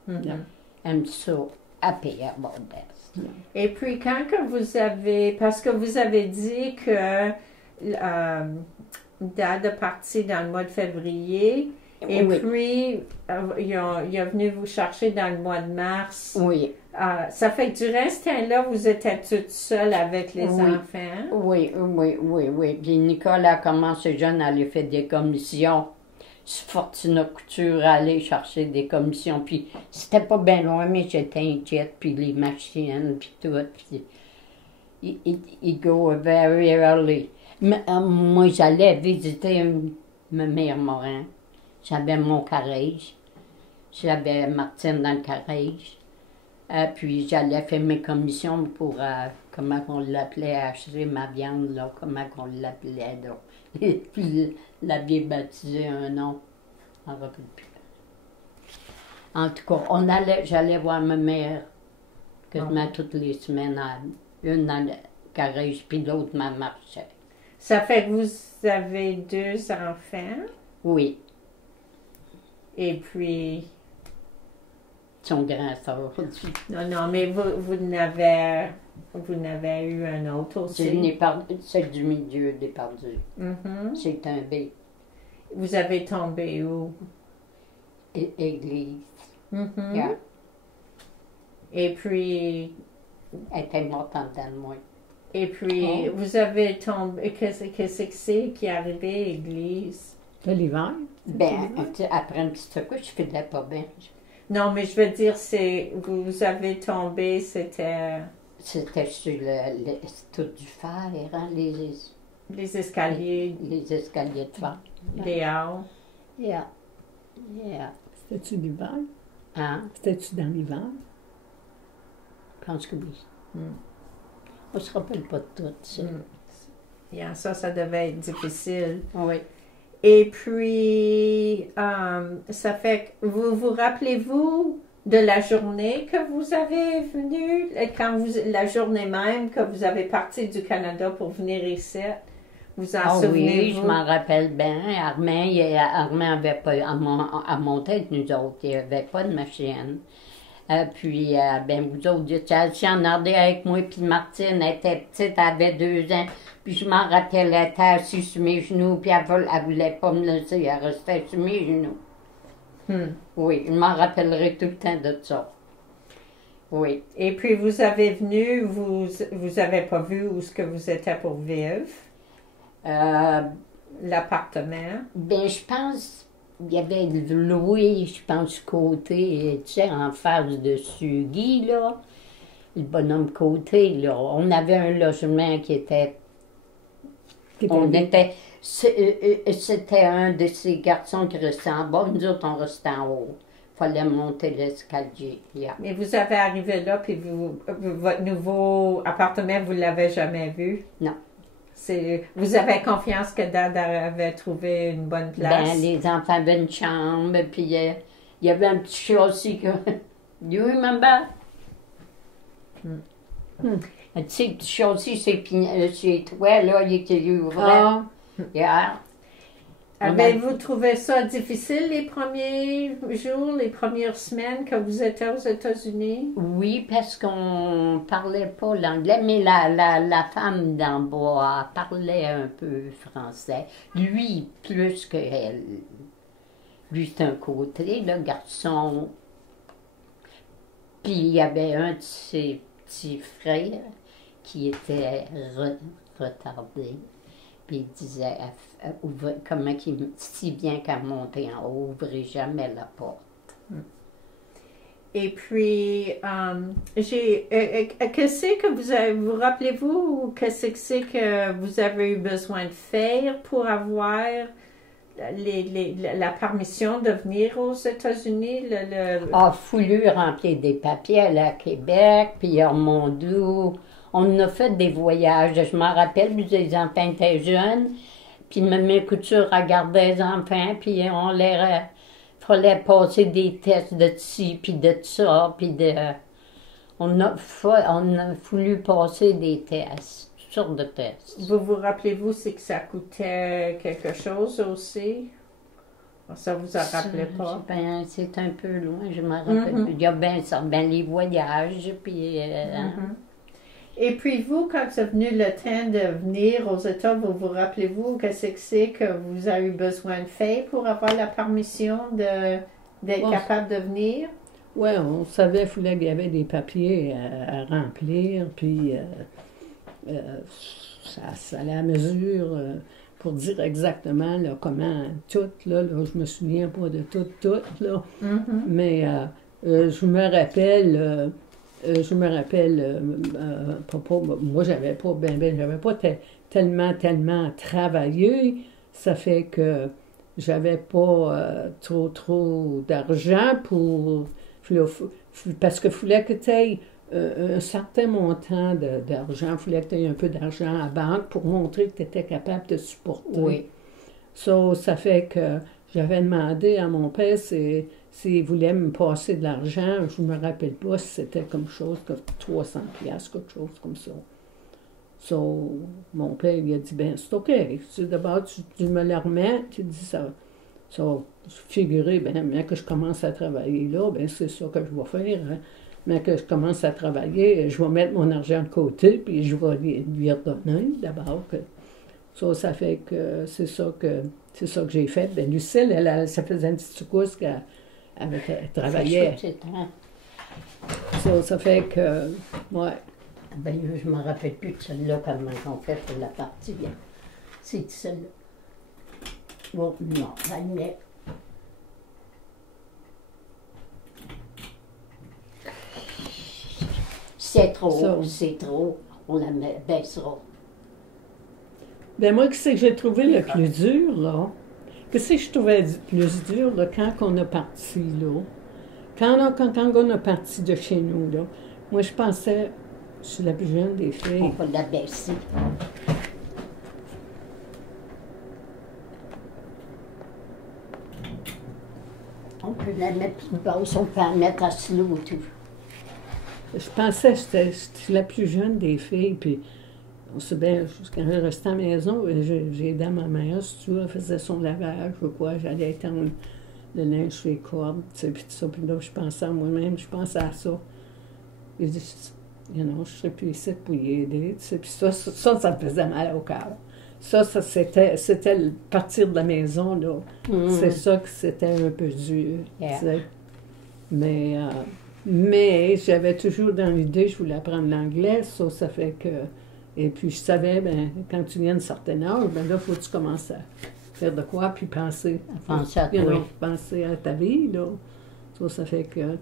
Mhm. I'm so happy about this. Et puis, quand que vous avez, parce que vous avez dit que Dad est parti dans le mois de février, et Oui. puis il est venu vous chercher dans le mois de mars. Oui, Ça fait que durant ce temps-là, vous étiez toute seule avec les Oui. enfants. oui. Puis Nicole a commencé jeune à aller faire des commissions. Fortuna Couture à aller chercher des commissions. Puis c'était pas bien loin, mais j'étais inquiète. Puis les machines, puis tout. Puis il go very early. Mais, moi, j'allais visiter ma mère Morin. J'avais mon carrage. J'avais Martine dans le carrage. Puis j'allais faire mes commissions pour, comment on l'appelait, acheter ma viande, là, comment on l'appelait, là. Et puis l'avait baptisé un nom. Je m'en rappelle plus. En tout cas, j'allais voir ma mère quasiment toutes les semaines, une dans le carrage, puis l'autre m'a marché. Ça fait que vous avez 2 enfants, Oui, et puis... son grand-sœur. Non, mais vous n'avez eu un autre aussi. Celle du milieu, j'ai perdu. Mhm. C'est un B. Vous avez tombé où? Église. Mhm. Yeah. Et puis, Elle était morte en dedans de moi. Oh. vous avez tombé. Qu'est-ce que c'est qui est arrivé à l'église? De l'hiver. Ben, après une petite secousse, je faisais pas bien. Non, mais je veux dire, vous avez tombé, c'était. C'était sur le tout du fer, hein, Les escaliers, Les escaliers de fer. les halles. Yeah. Yeah. C'était-tu l'hiver? Hein? C'était-tu dans l'hiver? Je pense que oui. Mm. On se rappelle pas de tout ça. Yeah, ça devait être difficile. Oui. Et puis, ça fait que vous rappelez-vous de la journée que vous avez venu, la journée même que vous avez parti du Canada pour venir ici? Vous en Ah oui, souvenez-vous? je m'en rappelle bien. Armand avait pas, à monter avec nous autres, il n'y avait pas de machine. Puis, vous autres, vous étiez assis en arrière avec moi, puis Martine était petite, elle avait 2 ans. Puis je m'en rappelle, elle était assise sur mes genoux, puis elle voulait pas me laisser, elle restait sur mes genoux. Oui, je m'en rappellerai tout le temps de ça. Oui. Et puis, vous avez venu, vous avez pas vu où ce que vous étiez pour vivre? L'appartement? Ben, je pense, il y avait loué, je pense, côté, tu sais, en face de Sugi, là, le bonhomme côté, là. On avait un logement qui était. C'était un de ces garçons qui restait en bas, nous autres, on restait en haut. Il fallait monter l'escalier. Yeah. Mais vous avez arrivé là, puis votre nouveau appartement, vous ne l'avez jamais vu? Non. Vous avez confiance que Dad avait trouvé une bonne place? Ben, les enfants avaient une chambre, puis il y avait un petit chat aussi que. You remember? Tu sais, le petit chat aussi, chez toi, là, il était ouvert. Yeah. Avez-vous trouvé ça difficile les premiers jours, les premières semaines que vous étiez aux États-Unis? Oui, parce qu'on parlait pas l'anglais, mais la femme d'en bas parlait un peu français. Lui, plus que elle. Lui, c'est un côté, le garçon. Puis il y avait un de ses petits frères qui était retardé. Puis il disait, comment si bien qu'à monter en haut, ouvrez jamais la porte. Et puis, qu'est-ce que vous rappelez-vous, qu'est-ce que c'est que vous avez eu besoin de faire pour avoir la permission de venir aux États-Unis? Voulu remplir des papiers à Québec, puis à Mondou. On a fait des voyages. Je m'en rappelle, les enfants étaient jeunes, puis Maman Couture regardait les enfants, puis fallait passer des tests de ci, puis de ça, puis on a voulu passer des tests, toutes sortes de tests. Vous rappelez-vous, c'est que ça coûtait quelque chose aussi? Ça vous en rappelez pas? Ben, c'est un peu loin, je m'en rappelle. Il y a bien les voyages, puis... Et puis vous, quand c'est venu le temps de venir aux États, vous rappelez-vous qu'est-ce que c'est que vous avez eu besoin de faire pour avoir la permission d'être capable de venir? Oui, on savait qu'il y avait des papiers à remplir, puis ça allait à mesure pour dire exactement là, comment tout, là, je me souviens pas de tout, là, mais je me rappelle... moi, j'avais pas tellement travaillé. Ça fait que j'avais pas trop d'argent parce qu'il fallait que tu aies un certain montant d'argent. Il fallait que tu aies un peu d'argent à la banque pour montrer que tu étais capable de supporter. Oui. Ça fait que j'avais demandé à mon père s'il voulait me passer de l'argent. Je ne me rappelle pas si c'était comme chose comme 300$, quelque chose comme ça. Mon père il a dit, ben c'est OK. D'abord, tu me le remets, tu dis ça. Figurer, bien que je commence à travailler là, ben c'est ça que je vais faire. Hein. Mais que je commence à travailler, je vais mettre mon argent de côté, puis je vais lui redonner d'abord. Ça fait que c'est ça que j'ai fait. Ben, Lucille, ça faisait un petit secousse qu'elle travaillait. Ça fait que, ouais. Ben, je ne me rappelle plus de celle-là, comment on fait pour la partie. Bien. C'est celle-là. Bon, non, elle met. C'est trop, on la baissera. Ben moi, qu'est-ce que j'ai trouvé le plus dur, là? Qu'est-ce que je trouvais plus dur, là, quand on a parti, là? Quand on a parti de chez nous, là, moi, je pensais, je suis la plus jeune des filles. On va la baisser. On peut la mettre plus basse, on peut la mettre à slow, tout. Je pensais que j'étais la plus jeune des filles, puis on sait bien, quand je restais à la maison, j'ai aidé ma mère, si tu veux, elle faisait son lavage ou quoi, j'allais étendre le linge sur les cordes, tu sais, puis tout ça, puis là, je pensais à moi-même, je pensais à ça. Et je dis, je serais plus ici pour y aider, tu sais, puis ça me faisait mal au cœur. Ça, c'était le partir de la maison, là. C'est ça que c'était un peu dur, tu sais. Mais j'avais toujours dans l'idée, je voulais apprendre l'anglais, ça fait que... Et puis je savais, ben, quand tu viens de certain âge, ben là, il faut que tu commences à faire de quoi, puis penser. Penser à toi. Penser à ta vie, là. Ça fait que...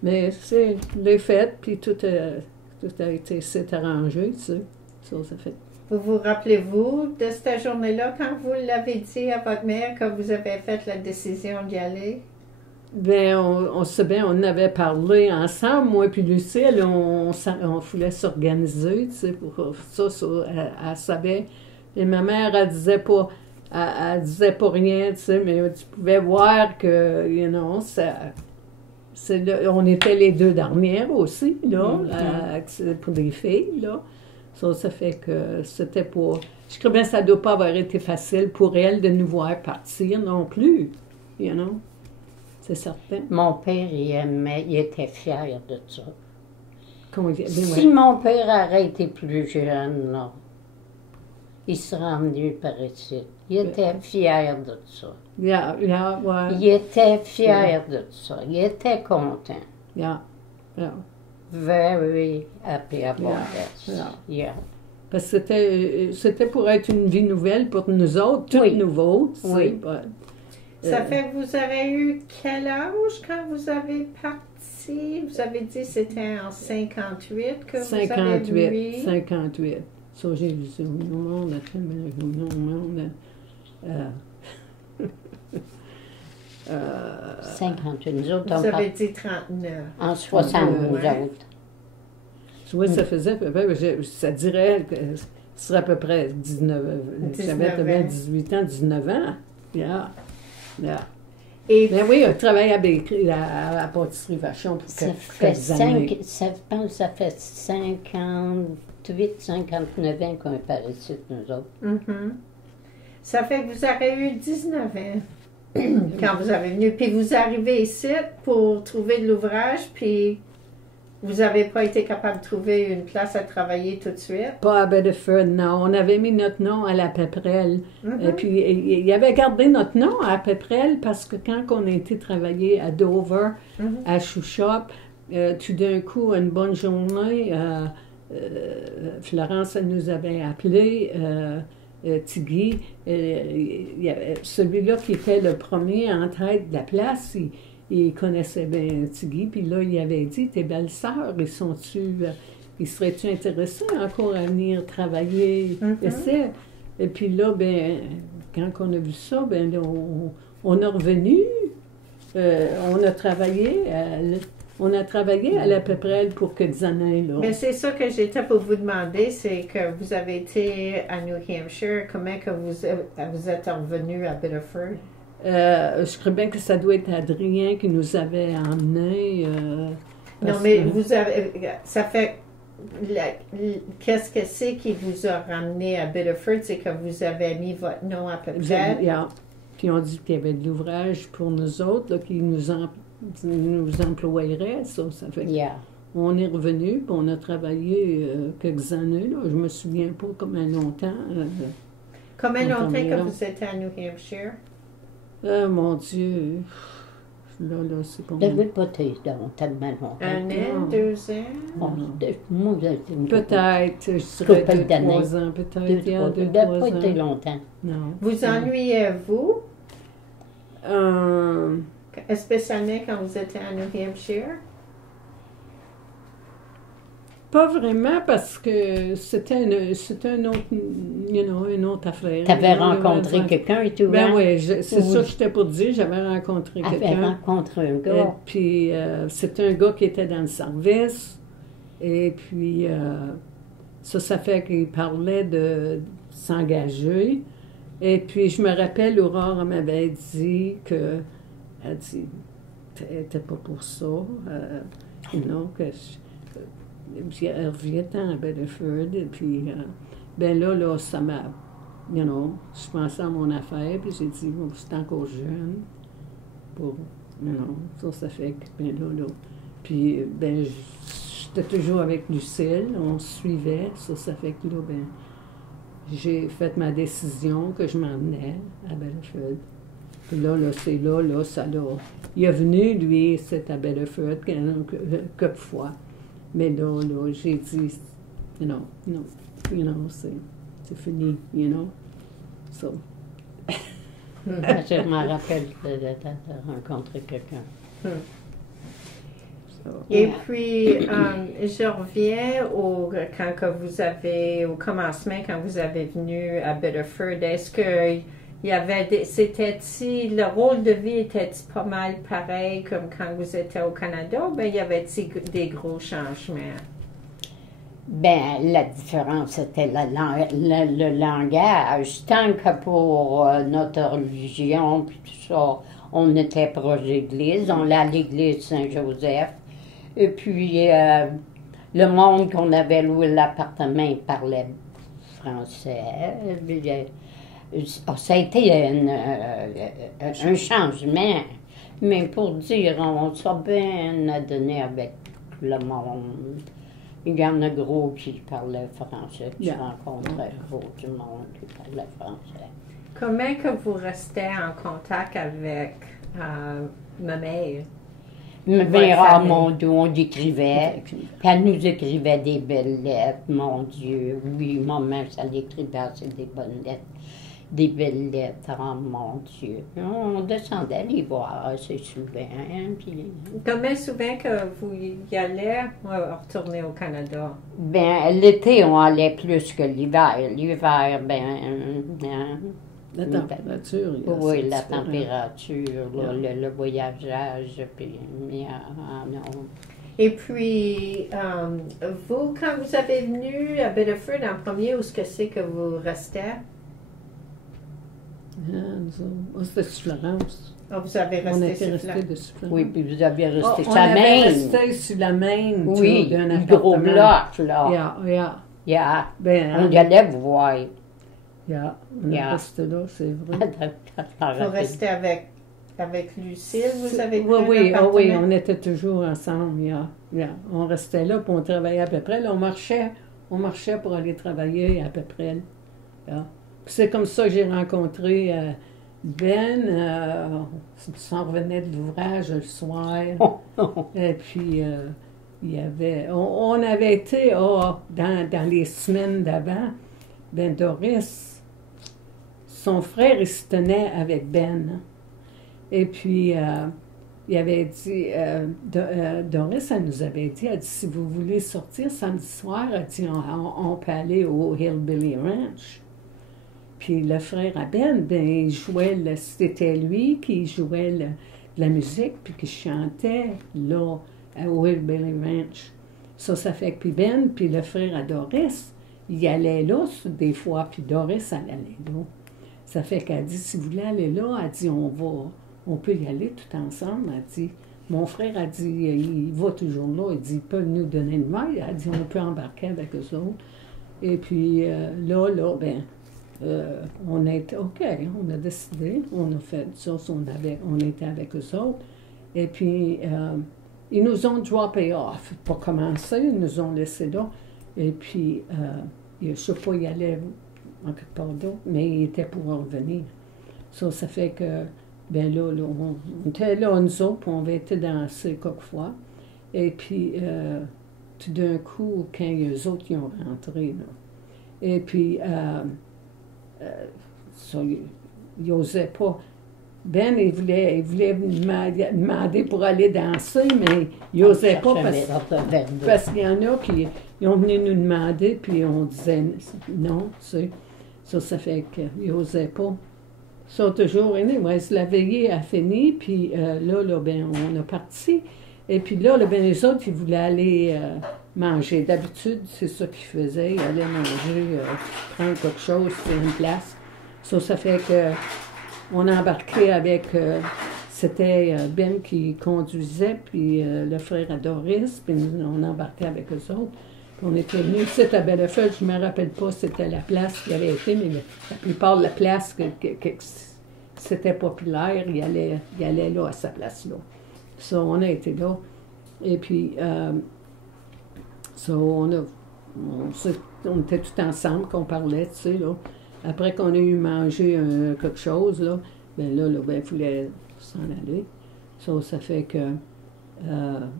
Mais c'est les fêtes, puis tout a été s'est arrangé, tu sais. Ça fait... Vous rappelez-vous de cette journée-là, quand vous l'avez dit à votre mère que vous avez fait la décision d'y aller? Bien, on sait bien, on avait parlé ensemble, moi puis Lucille, on voulait s'organiser, tu sais, pour ça, elle savait. Et ma mère, elle disait pas rien, tu sais, mais tu pouvais voir que, on était les deux dernières aussi, là, pour des filles, là. Ça fait que c'était pas... Je crois bien que ça ne doit pas avoir été facile pour elle de nous voir partir non plus, C'est certain. Mon père, il était fier de ça. Si mon père aurait été plus jeune, là, il serait revenu par ici. Il était fier de ça. Il était fier de ça. Il était content. Very happy about that. Parce que c'était pour être une vie nouvelle pour nous autres, tout nouveau. Oui. Ça fait que vous avez eu quel âge quand vous avez parti? Vous avez dit que c'était en 58 que vous avez vu? 58. Ça, j'ai vu ça. Au monde, euh, 58, nous autres, vous avez dit 39. En 60, nous autres. Tu vois, ça faisait, ça dirait que ce serait à peu près 19 J'avais 18 ans, 19 ans. Et ben oui, on travaille à la pâtisserie Vachon pour quelques années. Je pense que ça fait 58, 59 ans qu'on est par ici, nous autres. Mm-hmm. Ça fait que vous avez eu 19 ans quand vous avez venu. Puis vous arrivez ici pour trouver de l'ouvrage, puis vous n'avez pas été capable de trouver une place à travailler tout de suite? Pas à Bedford, non. On avait mis notre nom à la Péprelle. Et puis, il avait gardé notre nom à Péprelle parce que quand on a été travailler à Dover, à Shop, tout d'un coup, une bonne journée, Florence nous avait appelé, Tiggy, celui-là qui était le premier en tête de la place, il connaissait bien Tiggy, puis là, il avait dit, tes belles-sœurs, ils seraient-tu intéressés encore à venir travailler? Et puis là, ben, quand on a vu ça, ben, on est revenu, on a travaillé à la Péprelle pour quelques années, là. Mais c'est ça que j'étais pour vous demander, c'est que vous avez été à New Hampshire, comment que vous êtes revenu à Biddeford? Je crois bien que ça doit être Adrien qui nous avait emmenés. Non, mais vous avez... Ça fait... Qu'est-ce que c'est qui vous a ramené à Biddeford? C'est que vous avez mis votre nom à peu près. Puis on dit qu'il y avait de l'ouvrage pour nous autres, là, qui nous employerait. Ça fait on est revenu, puis on a travaillé quelques années. Là. Je me souviens pas combien longtemps. Combien longtemps que vous étiez à New Hampshire? Mon Dieu. Là, c'est pas... Devait pas être tellement longtemps. 1 an, 2 ans? Peut-être, je dirais 2-3 ans, peut-être. Ça n'a pas été longtemps. Non. Vous ennuyez-vous? Spécialement quand vous étiez à New Hampshire? Pas vraiment, parce que c'était un autre une autre affaire. Tu avais Là, rencontré là, quelqu'un et tout, Ben hein? oui, c'est Oui. ça que j'étais pour te dire. J'avais rencontré Elle avait quelqu'un. rencontré un Et gars. puis, c'était un gars qui était dans le service. Et puis, ça fait qu'il parlait de s'engager. Et puis, je me rappelle, Aurore elle m'avait dit que, elle dit, t'es pas pour ça. Non, que elle revient à Bedford. Et puis, ben là, ça m'a, je pensais à mon affaire. Puis j'ai dit, bon, c'est encore jeune. Pour, ça fait que, ben là. Puis, ben, j'étais toujours avec Lucille, on se suivait, ça fait que là, ben, j'ai fait ma décision que je m'en venais à Bedford. Puis là, c'est là, ça l'a... Il est venu, lui, c'est à Bedford, quelques fois. Mais là, j'ai dit, non, c'est fini, So. Je me rappelle de rencontrer quelqu'un. Et puis, je reviens quand que vous avez, au commencement, quand vous avez venu à Bedford, est-ce que il y avait le rôle de vie était-il pas mal pareil comme quand vous étiez au Canada, ou bien y avait-il des gros changements? Ben, la différence, c'était le langage. Tant que pour notre religion, puis tout ça, on était proche de l'église, on allait à l'église Saint-Joseph. Et puis, le monde qu'on avait loué l'appartement, il parlait français. Ça a été un changement. Mais pour dire, on s'est bien donné avec le monde. Il y en a gros qui parlaient français, qui rencontraient gros du monde qui parlait français. Comment que vous restez en contact avec ma mère? Mais mon Dieu, on écrivait. Puis elle nous écrivait des belles lettres, mon Dieu. Oui, maman, ça l'écrivait assez des bonnes lettres. Des belles lettres, oh mon Dieu. On descendait les voir assez souvent. Puis... Combien souvent que vous y allez retourner au Canada? Ben, l'été, on allait plus que l'hiver. L'hiver, la température. Oui, la température, le voyageage, puis non. Et puis, vous, quand vous avez venu à Bedford en premier, où est-ce que c'est que vous restez? C'était sur Florence. Ah, vous avez resté on était sur resté de sur Florence. Oui, puis vous avez resté on sur la avait Maine. resté sur la Maine. Oui, d'un un gros bloc, là. Yeah. Ben, on y allait vous voir. On est resté là, c'est vrai. Vous restez avec Lucille, vous avez pris Oui, oui, on était toujours ensemble. On restait là, puis on travaillait à peu près. Là, on marchait pour aller travailler à peu près. Puis c'est comme ça que j'ai rencontré Ben. Il s'en revenait de l'ouvrage le soir. Et puis, il y avait... On avait été dans les semaines d'avant. Ben Doris, son frère, il se tenait avec Ben. Et puis, il avait dit, Doris, elle nous avait dit, elle dit, si vous voulez sortir samedi soir, elle dit, on peut aller au Hillbilly Ranch. Puis le frère à Ben, il jouait, c'était lui qui jouait de la musique, puis qui chantait là, au Hillbilly Ranch. Ça fait que puis Ben, puis le frère à Doris, il allait là des fois, puis Doris, elle allait là. Ça fait qu'elle dit, si vous voulez aller là, elle dit, on peut y aller tout ensemble. Elle dit, mon frère a dit, il va toujours là. Il dit, ils peuvent nous donner une main. Elle dit, on peut embarquer avec eux autres. Et puis là, on était, OK, on a décidé, on a fait ça, on était avec eux autres. Et puis, ils nous ont droppé off. Pour commencer, ils nous ont laissé là. Et puis, je ne sais pas, il allait en quelque part d'autre, mais il était pour revenir. Ça fait que, ben là, on était là, nous autres, puis on avait été danser quelquefois. Et puis, tout d'un coup, quand eux autres, ils ont rentré, là. Et puis, il n'osait pas. Ben, il voulait demander pour aller danser, mais il n'osait pas parce qu'il y en a qui ont venu nous demander, puis on disait non, tu sais. Ça fait qu'ils n'osaient pas. Ça, toujours, anyway, la veillée a fini, puis là, ben, on a parti. Et puis là, ben, les autres, ils voulaient aller manger. D'habitude, c'est ça qu'ils faisaient. Ils allaient manger, prendre quelque chose, faire une place. Ça fait que on a embarqué avec... c'était Ben qui conduisait, puis le frère à Doris, puis on embarquait avec eux autres. Puis on était venus ici à Bellefeuille, je ne me rappelle pas c'était la place qui avait été, mais la plupart de la place, que c'était populaire, il allait là, à sa place-là. Ça, on a été là. Et puis, on était tout ensemble, qu'on parlait, tu sais, là. Après qu'on a eu mangé quelque chose, là, ben, il fallait s'en aller. Ça fait que, ben,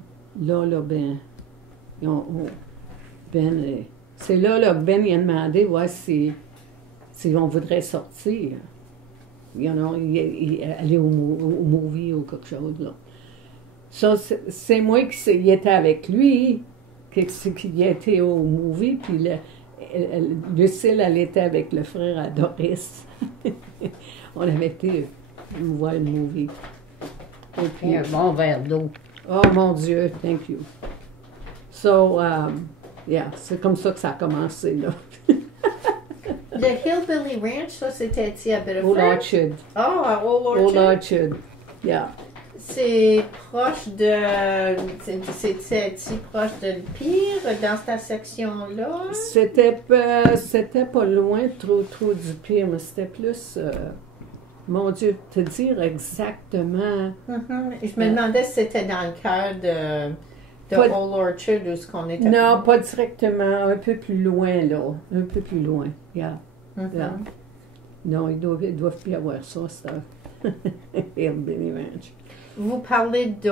Ben, c'est là que Ben il a demandé si on voudrait sortir. Aller au movie ou quelque chose, là. Ça, c'est moi qui était avec lui, qui était au movie, puis Lucille, elle était avec le frère à Doris. On avait été voir le movie. Et puis un bon verre d'eau. Oh mon Dieu, thank you. So, yeah, c'est comme ça que ça a commencé, là. Le Hillbilly Ranch, ça, c'était-tu à Bellefeuille? Old Orchard. Oh, à Old Orchard. Old Orchard, yeah. C'est proche de... C'est-tu proche de Pire, dans cette section-là? C'était pas loin trop du Pire, mais c'était plus... mon Dieu, te dire exactement... Je me demandais si c'était dans le cœur de Old Orchard ou ce qu'on était... Non, pas directement, un peu plus loin, là. Un peu plus loin, yeah. Yeah. Non, ils doivent plus avoir ça, Hillbilly Ranch. Vous parlez de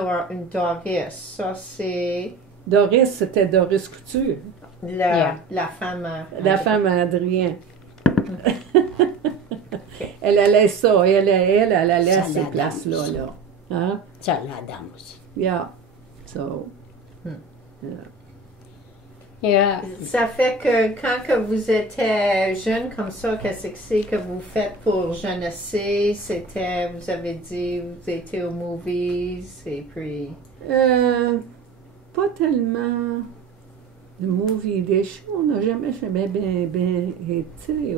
Doris, ça c'est... Doris, c'était Doris Couture. La femme... La femme à Adrien. Elle allait ça, elle allait à ces places-là, là. Hein? Ça la danse. Yeah. So, Yeah. Ça fait que quand que vous étiez jeune comme ça, qu'est-ce que c'est que vous faites pour jeunesse? C'était, vous avez dit, vous étiez aux movies, et puis... pas tellement de movies, des shows. On n'a jamais bien été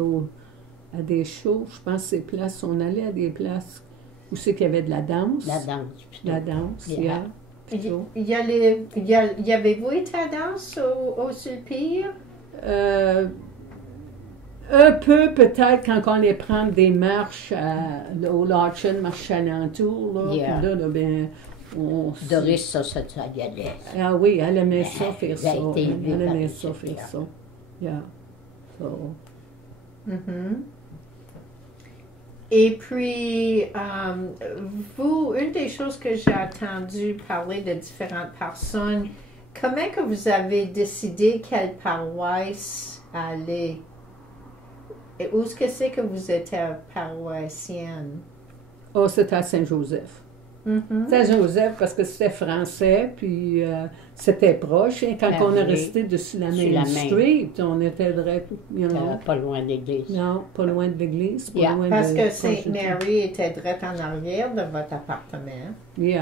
à des shows. Je pense que ces places, on allait à des places où c'est qu'il y avait de la danse. La danse. Plutôt. La danse, yeah. Y avez-vous été à danse au Sulpire? Un peu peut-être quand on allait prendre des marches au Larchin, marche alentour, là. Yeah. Là, ben, Doris, ça y allait. Ah oui, elle aimait ça, faire ça. Elle aimait ça, faire ça. Yeah. So. Et puis, vous, une des choses que j'ai entendu parler de différentes personnes, comment que vous avez décidé quelle paroisse aller? Et où est-ce que c'est que vous étiez paroissienne? Oh, c'était à Saint-Joseph. Saint-Joseph, parce que c'était français, puis c'était proche. Et quand on est resté dessus la Main Street, on était direct, pas loin de l'église. Non, pas loin de l'église. Parce que Sainte-Marie était direct en arrière de votre appartement. Mais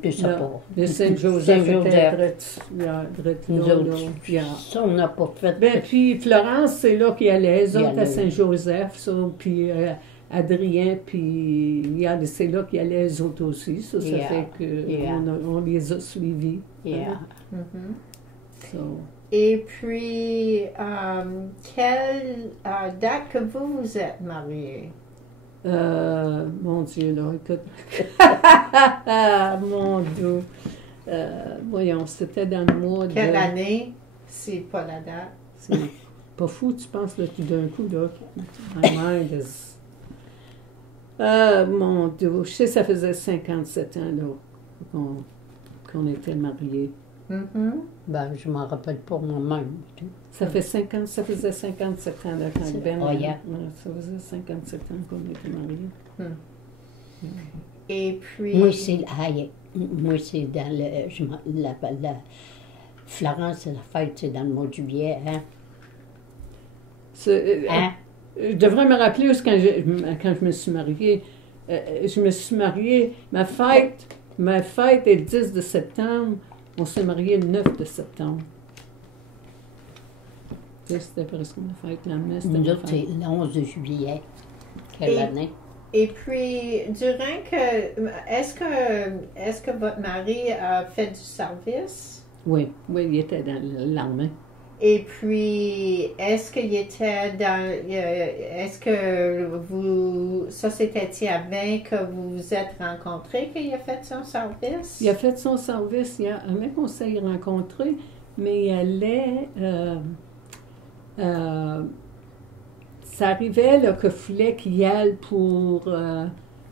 plus ça pas. Le Saint-Joseph était direct là. Ça, on n'a pas fait. Ben, puis Florence, c'est là qu'ils allaient. Les autres à Saint-Joseph, ça, puis... Adrien, puis c'est là qu'il y allait les autres aussi. Ça fait qu'on les a suivis. Yeah. So. Et puis, quelle date que vous êtes mariés? Mon Dieu, là, écoute. Mon Dieu. Voyons, c'était dans le mois de... Quelle année? C'est pas la date. C'est pas fou, tu penses, là, tout d'un coup, là. My mind is... mon Dieu, je sais, ça faisait 57 ans, là, qu'on était mariés. Ben, je m'en rappelle pas moi-même. Ça faisait 57 ans, là, quand Ben... Oh, yeah. Ça faisait 57 ans qu'on était mariés. Et puis... Moi, c'est dans la Florence, c'est la fête, c'est dans le mois de juillet, hein? Hein? Je devrais me rappeler aussi quand je me suis mariée. Je me suis mariée, ma fête est le 10 de septembre. On s'est mariés le 9 de septembre. C'était presque ma fête. La messe, c'était Nous ma autres, fête. c'est le 11 juillet. Quelle année? Et puis, durant que, est-ce que votre mari a fait du service? Oui, il était dans l'armée. Et puis, est-ce qu'il était est-ce que ça c'était avant que vous vous êtes rencontrés qu'il a fait son service? Il a fait son service, avant qu'on s'est rencontrés, mais il allait... ça arrivait là, qu'il fallait qu'il y aille pour...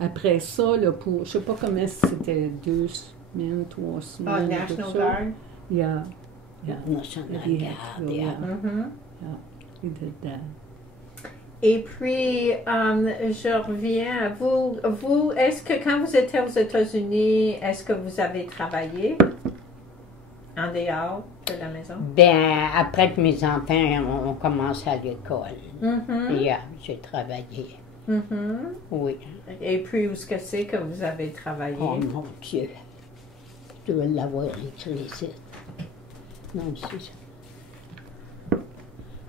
après ça, là, pour... Je sais pas comment c'était, 2 semaines, 3 semaines. Ah, National Guard? Yeah. National Guard, yeah. Mhm. He did that. Et puis, je reviens à vous, est-ce que quand vous étiez aux États-Unis, est-ce que vous avez travaillé en dehors de la maison? Ben, après que mes enfants ont commencé à l'école, Mhm. yeah, j'ai travaillé. Mhm. Oui. Et puis, où est-ce que c'est que vous avez travaillé? Oh mon Dieu. Je dois l'avoir écrit ici. Non, c'est ça.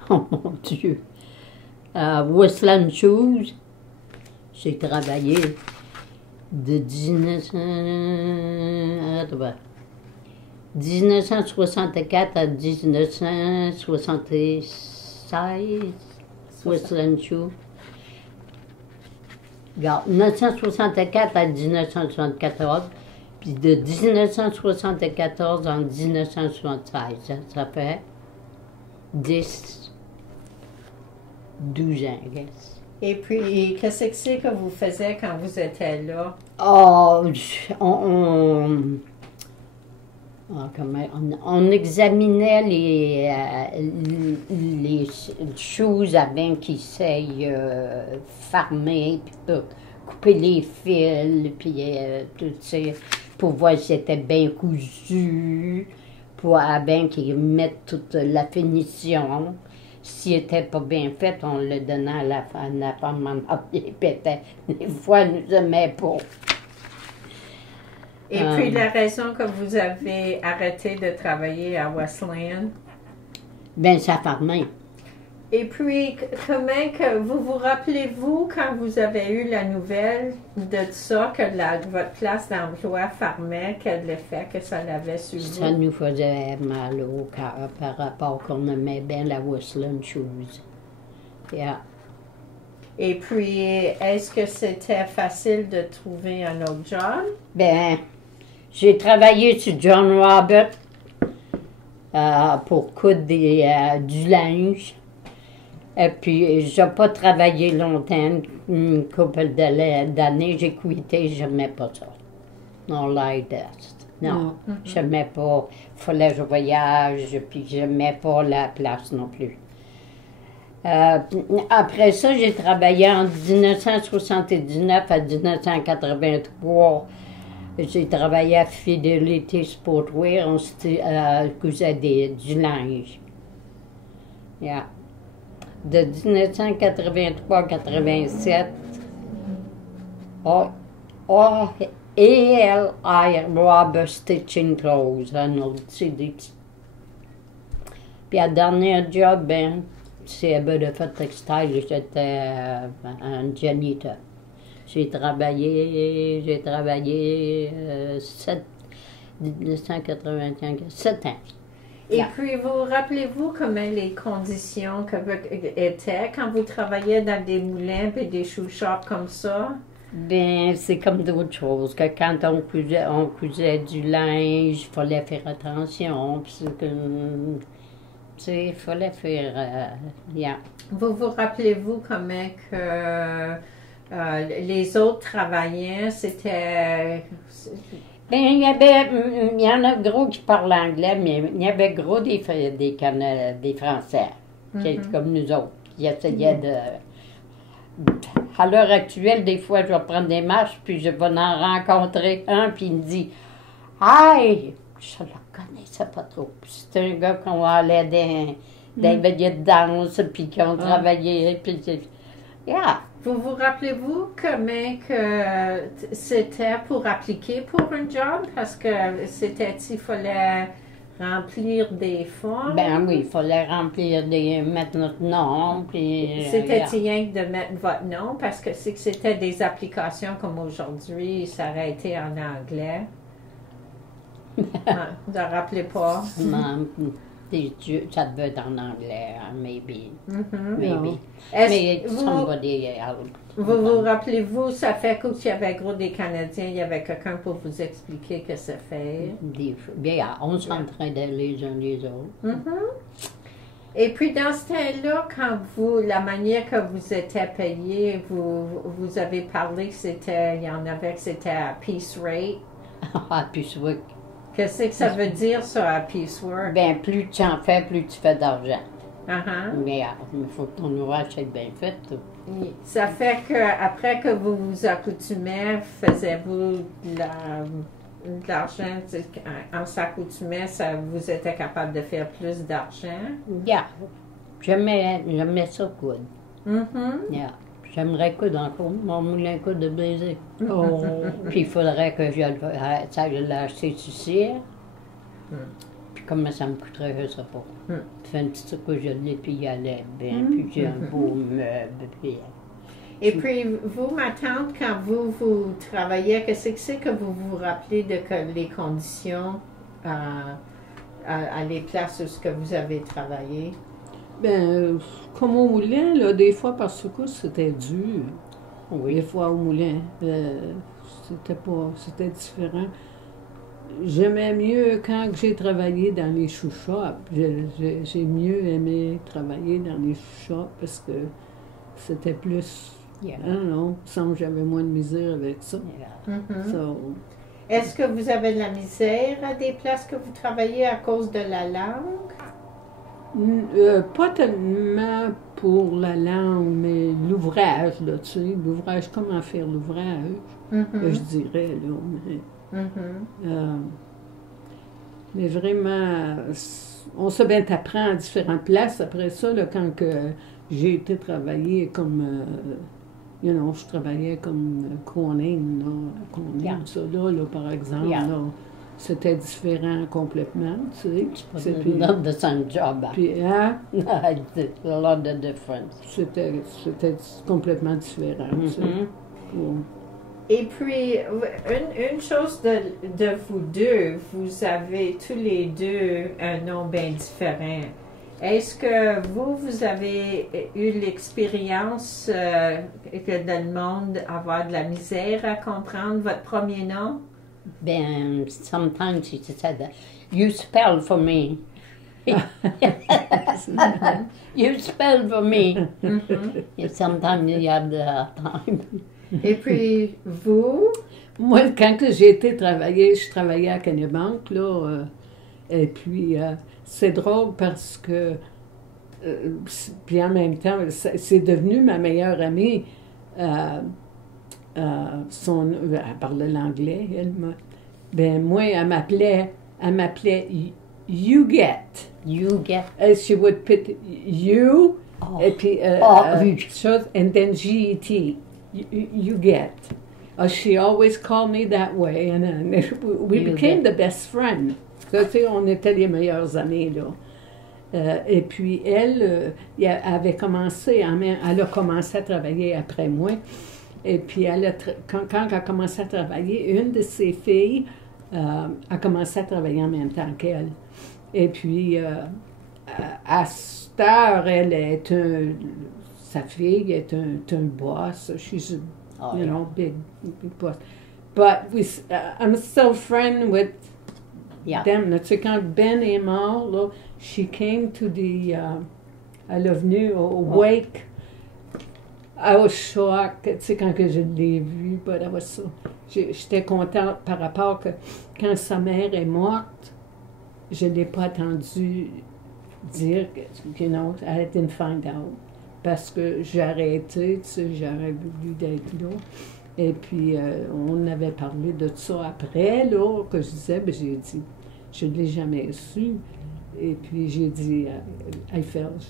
Oh mon Dieu. À Westland Shoes, j'ai travaillé de 1964 à 1976. Westland Shoes. Regarde, 1964 à 1974, puis de 1974 en 1976. Ça fait 12 ans, I guess. Et puis, qu'est-ce que c'est que vous faisiez quand vous étiez là? Oh, on examinait les choses avant qu'ils s'aillent farmer, puis couper les fils, puis tout ça, pour voir si c'était bien cousu, pour avant qu'ils mettent toute la finition. S'il n'était pas bien fait, on le donnait à la femme mariée, peut-être. Des fois, elle nous aimait pas. Et puis, la raison que vous avez arrêté de travailler à Westland? Ben, ça farmait. Et puis, comment que vous rappelez-vous quand vous avez eu la nouvelle de ça, que votre place d'emploi fermait, quel effet que ça avait sur vous? Ça nous faisait mal au cœur par rapport qu'on aimait bien la Westland Shoes. Yeah. Et puis, est-ce que c'était facile de trouver un autre job? Ben, j'ai travaillé sur John Robert pour coudre du linge. Et puis, j'ai pas travaillé longtemps, une couple d'années, j'ai quitté, j'aimais pas ça. Non, like that. Non, j'aimais pas. Il fallait que je voyage, puis j'aimais pas la place non plus. Après ça, j'ai travaillé en 1979 à 1983. J'ai travaillé à Fidelity Sportwear, on cousait du linge. Yeah. De 1983-87, A.L.I. Robert Stitching Clothes, un autre, c'est des petits. Puis la dernière job, ben, c'est de fait textile, j'étais un janitor. J'ai travaillé 7 ans. Et puis, vous rappelez-vous comment les conditions étaient quand vous travailliez dans des moulins et des shoe shops comme ça? Ben, c'est comme d'autres choses, que quand on cousait du linge, il fallait faire attention, puis il fallait faire, yeah. Vous rappelez-vous comment que les autres travaillaient, c'était... Ben, il y en a gros qui parlent anglais, mais il y avait gros des Français, qui étaient comme nous autres, qui essayaient de... À l'heure actuelle, des fois, je vais prendre des marches, puis je vais en rencontrer un, puis il me dit « Hey! » Je ne le connaissais pas trop. C'est un gars qu'on allait des veillées de danse, puis qui ont travaillé, puis yeah. Vous rappelez-vous comment que c'était pour appliquer pour un job? Parce que il fallait remplir des formes. Ben oui, il fallait mettre notre nom, puis... C'était rien que de mettre votre nom, parce que c'est que c'était des applications comme aujourd'hui, ça aurait été en anglais. Vous ne rappelez pas? Non, ça devait être en anglais, maybe. Maybe. Mais somebody else. Vous rappelez-vous, ça fait qu'il y avait gros des Canadiens, il y avait quelqu'un pour vous expliquer que ça fait. Bien, on s'entraînait les uns les autres. Et puis dans ce temps-là, la manière que vous étiez payé, vous avez parlé que il y en avait que c'était à piece rate. À piece work. Qu'est-ce que ça veut dire, ça, à piece work? Ben, plus tu en fais, plus tu fais d'argent. Mais il faut que ton ouvrage soit bien fait. Ça fait qu'après que vous vous accoutumez, faisiez-vous de l'argent, en s'accoutumait, vous étiez capable de faire plus d'argent? Yeah. J'aimais ça coudre. Yeah. J'aimerais coudre encore. Mon moulin coudre de baiser. Puis il faudrait que je l'acheter ici. Puis comment ça me coûterait, je ne sais pas. Tu fais une petite couche de lait, puis il allait bien, puis j'ai un beau meuble. Puis, et puis, vous, ma tante, quand vous travaillez, qu'est-ce que c'est que vous vous rappelez de les conditions à les places où ce que vous avez travaillé? Ben, comme au moulin, là, des fois, parce que c'était dur. Oui. Des fois au moulin, c'était différent. J'aimais mieux quand j'ai travaillé dans les chou-shops. J'ai mieux aimé travailler dans les chou-shops parce que c'était plus... non, semble que j'avais moins de misère avec ça. Est-ce que vous avez de la misère à des places que vous travaillez à cause de la langue? Pas tellement pour la langue, mais l'ouvrage, là, tu sais, l'ouvrage, comment faire l'ouvrage, je dirais, là, mais vraiment, on se bien t'apprend à différentes places. Après ça, là, quand j'ai été travailler comme, je travaillais comme Cronin, là, ça, là, par exemple, là, c'était différent complètement, tu sais. C'est not the same job. Puis, It's a lot of difference. C'était complètement différent, tu sais. Et puis, une chose de vous deux, vous avez tous les deux un nom bien différent. Est-ce que vous avez eu l'expérience que dans le monde avoir de la misère à comprendre votre premier nom? Ben, sometimes she said that. You spell for me. You spell for me. Sometimes you have the hard time. Et puis, vous? Moi, quand j'ai été travailler, je travaillais à Kennebank, là, et puis c'est drôle parce que, puis en même temps, c'est devenu ma meilleure amie. Elle parlait l'anglais, ben moi, elle m'appelait You Get. You Get. She would put you, et puis, and then G-E-T. You Get. She always called me that way, and we became the best friends. Ça, tu sais, on était les meilleures amies, là. Et puis, elle avait commencé, elle a commencé à travailler après moi. Et puis, quand elle a commencé à travailler, une de ses filles a commencé à travailler en même temps qu'elle. Et puis, à cette heure, sa fille est un boss. She's big boss. But I'm still friend with them. Tu sais, quand Ben est mort, là, she came to elle est venue au wake. I was shocked, tu sais, quand je l'ai vue, but I was so... J'étais contente par rapport que quand sa mère est morte, je ne l'ai pas entendu dire que, I didn't find out. Parce que j'ai arrêté, tu sais, j'aurais voulu d'être là. Et puis, on avait parlé de ça après, là, que je disais, ben, j'ai dit, je ne l'ai jamais su. Et puis j'ai dit,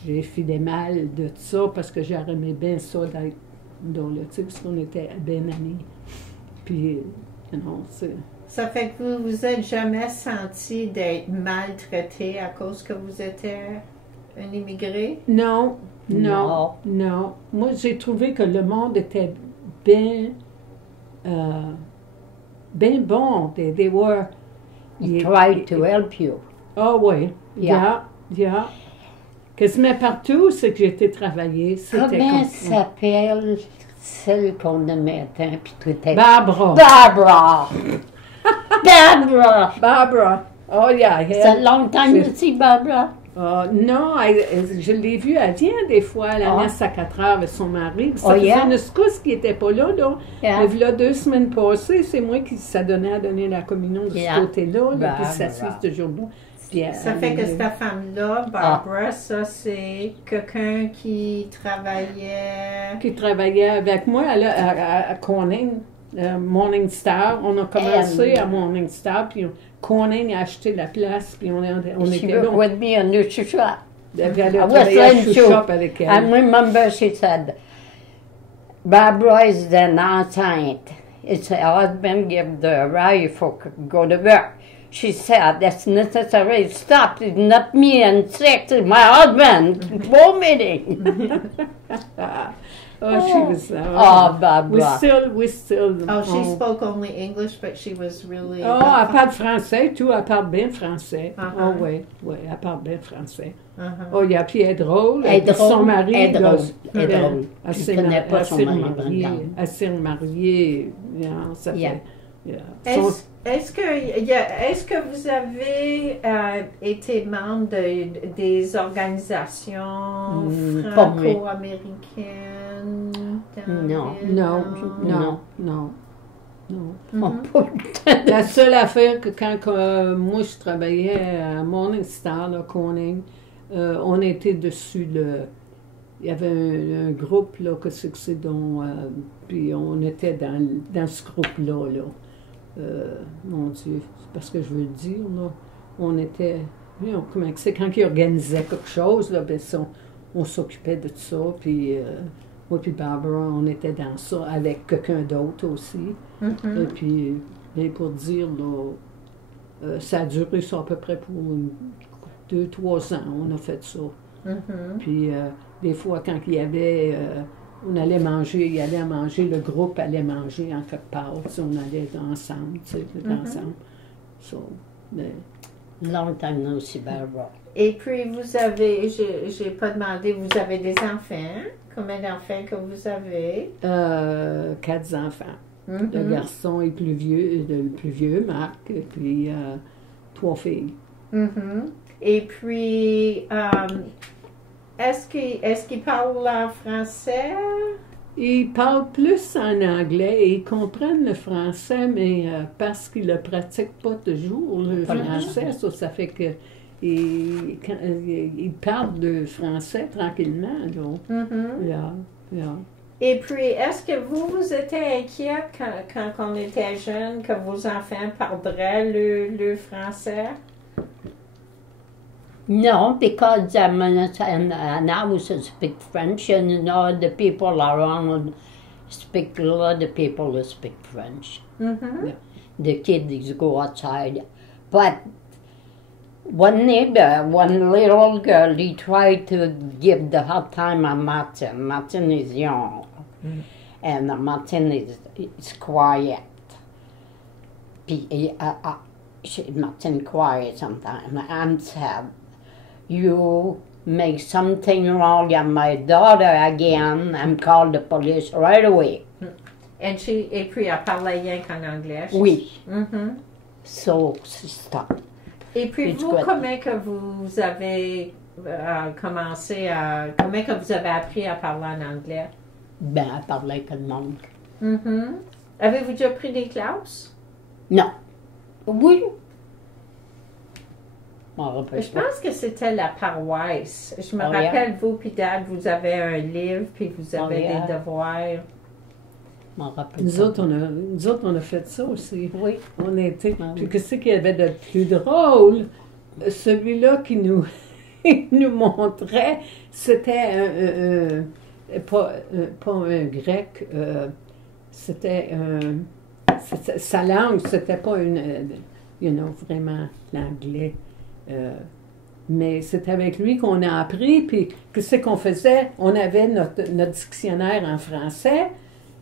j'ai filé mal de ça parce que j'aurais aimé bien ça d'être dans le type, parce qu'on était bien amis. Puis, non, c'est... Ça fait que vous vous êtes jamais senti d'être maltraité à cause que vous étiez un immigré? Non, non, non. Moi, j'ai trouvé que le monde était bien bon. They were... He tried to help you. Ah oui, yeah. Quasiment partout, c'est que j'ai été travailler. Comment s'appelle celle qu'on aimait, puis tout était... Barbara. Barbara! Barbara! Barbara. Oh yeah. C'est longtemps aussi, Barbara? Non, je l'ai vue, elle vient des fois, elle reste à 4 heures avec son mari. Ça faisait une secousse qui n'était pas là, là. Yeah. Mais là, 2 semaines passées, c'est moi qui s'adonnais à donner la communion de ce côté-là, là, puis s'assise ce jour-là. Ça fait que cette femme-là, Barbara, ça c'est quelqu'un qui travaillait... Qui travaillait avec moi à Corning, Morning Star. On a commencé à Morning Star, puis Corning a acheté la place, puis on était là. With me in the shop. Elle a travaillé à shop avec elle. I remember she said, Barbara is an enceinte. It's her husband give the right for go to work. She said, that's necessary. Stop. It's not me and sex. It's my husband. Board meeting. She was... Barbara. We still... she spoke only English, but she was really... elle parle français, tout. Elle parle bien français. Oui, elle parle bien français. Puis elle est drôle. Son mari... Elle est drôle. Elle s'est mariée. Ça fait... Est-ce que vous avez été membre des organisations franco-américaines? Non. La seule affaire que quand moi je travaillais à Morning Star, là, Corning, on était dessus il y avait un groupe là que c'est dont puis on était dans ce groupe-là. Mon Dieu, c'est parce que je veux le dire, là, on était, c'est quand ils organisaient quelque chose, là, ben, on s'occupait de ça, puis moi puis Barbara, on était dans ça avec quelqu'un d'autre aussi. Et puis, bien pour dire, là, ça a duré ça à peu près pour 2-3 ans, on a fait ça. Puis, des fois, quand il y avait... on allait manger, le groupe allait manger en quelque part, on allait ensemble, ensemble. So, Longtemps aussi, Barbara. Et puis, vous avez, j'ai pas demandé, vous avez des enfants? Combien d'enfants que vous avez? 4 enfants. Le garçon est le plus vieux, Marc, et puis 3 filles. Et puis... Est-ce qu'il parle français? Ils parlent plus en anglais et ils comprennent le français, mais parce qu'ils ne le pratiquent pas toujours, le français, ça fait que ils parlent de français tranquillement. Et puis, est-ce que vous étiez inquiet quand on était jeune que vos enfants parleraient le français? No, because I'm in an house to speak French, and the people around speak, a lot of people who speak French. The kids go outside. But one neighbor, one little girl, he tried to give the hard time on Martin. Martin is young, and Martin is quiet. Martin quiet sometimes. I'm sad. You make something wrong on my daughter again, I'm called the police right away. Et puis, elle parlait rien qu'en anglais? Oui. So, stop. Et puis, vous, comment que vous avez commencé à... Comment que vous avez appris à parler en anglais? Ben, à parler avec le monde. Avez-vous déjà pris des classes? Non. Oui. Je pense que c'était la paroisse. Je me rappelle, vous puis Dad, vous avez un livre, puis vous avez des devoirs. Nous autres, on a fait ça aussi. Oui. On était. Puis qu'est-ce qu'il y avait de plus drôle? celui-là qui nous, nous montrait, c'était pas un grec, c'était sa langue, c'était pas vraiment l'anglais. Mais c'est avec lui qu'on a appris, puis qu'est-ce qu'on faisait? On avait notre dictionnaire en français,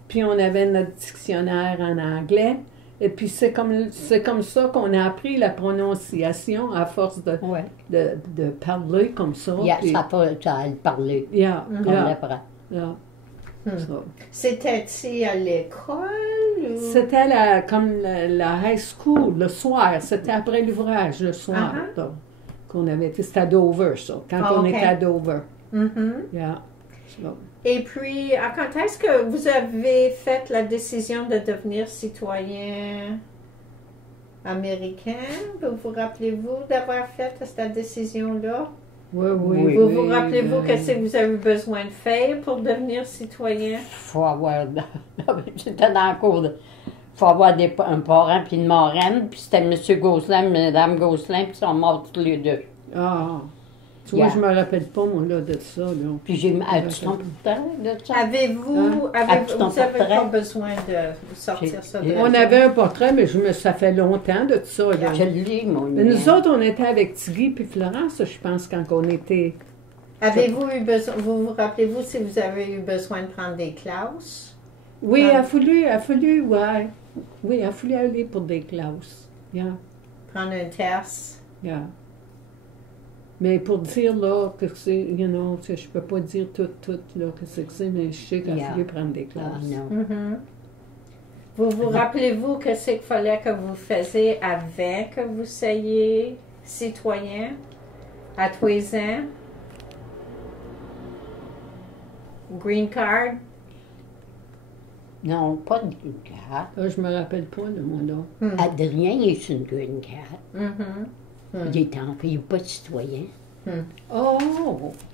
puis on avait notre dictionnaire en anglais, et puis c'est comme ça qu'on a appris la prononciation à force de parler comme ça. Ça a parlé. Yeah, On apprend. yeah. So. C'était-tu à l'école? Ou... C'était comme la high school, le soir. C'était après l'ouvrage, le soir. Donc, qu'on avait été. C'était à Dover, ça. Quand on était à Dover. Yeah. So. Et puis, quand est-ce que vous avez fait la décision de devenir citoyen américain? Vous rappelez-vous d'avoir fait cette décision-là? Oui. Vous rappelez-vous que si vous avez besoin de faire pour devenir citoyen? Faut avoir... J'étais dans le cours de... Faut avoir un parent puis une marraine, puis c'était M. Gosselin, Mme Gosselin, puis ils sont morts tous les deux. Ah! Tu vois, je me rappelle pas, moi, là, de ça, là. Puis as-tu ton portrait de ça? Avez-vous pas besoin de sortir ça de... On avait un portrait, mais ça fait longtemps de ça, là. Je le lis, mon Mais nous autres, on était avec Tigui puis Florence, je pense, quand on était... Avez-vous eu besoin... Vous rappelez-vous si vous avez eu besoin de prendre des classes? Oui, il a fallu, ouais. Oui, il a fallu aller pour des classes. Yeah. Prendre un test? Yeah. Mais pour dire, là, que c'est, je peux pas dire tout, là, que c'est, mais je sais qu'il a fallu prendre des classes. Vous rappelez-vous que c'est qu'il fallait que vous faisiez avant que vous soyez citoyen à 3 ans? Green card? Non, pas de green card. Je me rappelle pas, là, moi, là. Adrien, il est sur une green card. Il n'est pas citoyen. Oh!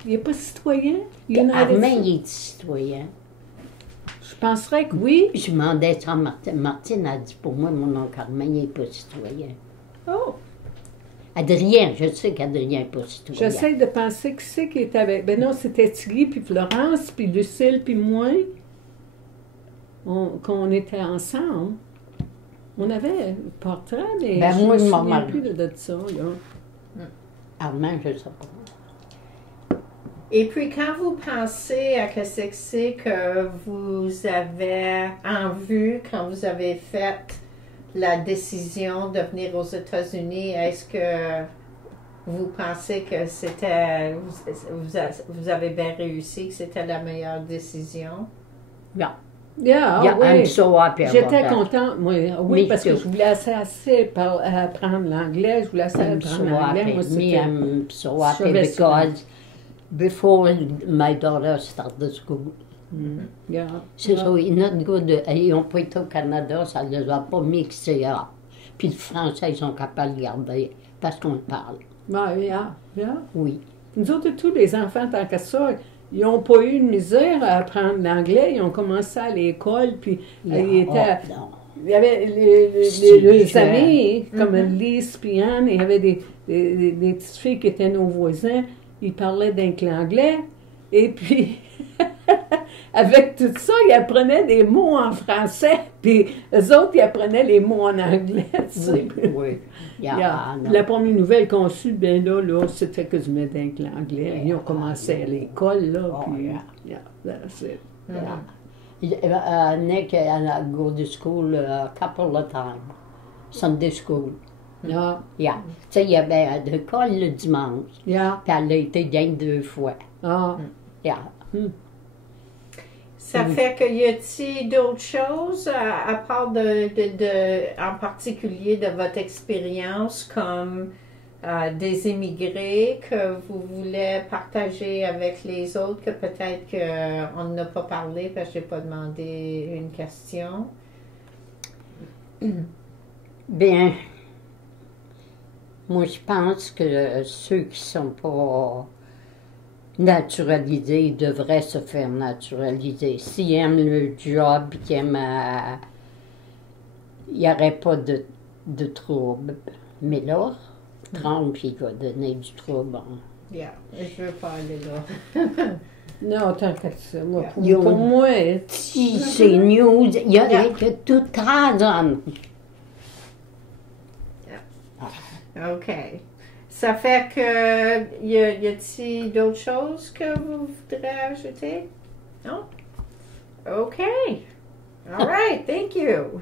Il n'est pas citoyen? Armand, il est citoyen. Je penserais que oui. Je demandais ça à Martine. Martine a dit, pour moi, mon oncle Armand, il n'est pas citoyen. Oh! Adrien, je sais qu'Adrien n'est pas citoyen. J'essaie de penser qui c'est qui était avec... Ben non, c'était Tigui, puis Florence, puis Lucille, puis moi. Qu'on était ensemble. On avait un portrait, mais ben, je moi, me souviens plus de ça, là. Armand, je ne sais pas. Et puis, quand vous pensez à ce que c'est que vous avez en vue quand vous avez fait la décision de venir aux États-Unis, est-ce que vous pensez que c'était, vous avez bien réussi, que c'était la meilleure décision? Non. Yeah, oui. J'étais contente, oui, parce que je voulais assez apprendre l'anglais, je voulais assez apprendre l'anglais. Moi, I'm so happy because before my daughter started school. Yeah. C'est ça, ils n'ont pas été au Canada, ça ne les a pas mixés. Puis le français, ils sont capables de garder parce qu'on parle. Yeah. Oui. Nous autres, tous les enfants, tant que ça, ils n'ont pas eu de misère à apprendre l'anglais. Ils ont commencé à l'école, puis ils étaient... Il y avait les amis, comme Lise et Anne, il y avait des petites filles qui étaient nos voisins. Ils parlaient d'anglais. Et puis, avec tout ça, ils apprenaient des mots en français, puis eux autres, ils apprenaient les mots en anglais. Oui. La première nouvelle qu'on su, ben là, c'était que je mettais l'anglais. Ils ont commencé à l'école, là, puis... that's it. Nick, I go to school a couple of times. Sunday school. Yeah. Tu sais, il y avait de l'école le dimanche. Yeah. Puis elle a été bien 2 fois. Ça fait qu'il y a-t-il d'autres choses à part en particulier de votre expérience comme des immigrés que vous voulez partager avec les autres, que peut-être qu'on n'a pas parlé parce que je n'ai pas demandé une question? Bien, moi je pense que ceux qui ne sont pas naturalisés devraient se faire naturaliser. S'ils aiment le job, qu'ils aiment... il n'y aurait pas de trouble. Mais là, trompe, il va donner du trouble. Yeah, je veux pas aller là. Non, tant qu'à ça. Moi, Ils ont- pour moi, Si c'est news, il y a que tout 30 ans. OK. Ça fait que, y a-t-il d'autres choses que vous voudrez ajouter? Non? OK. All right, thank you.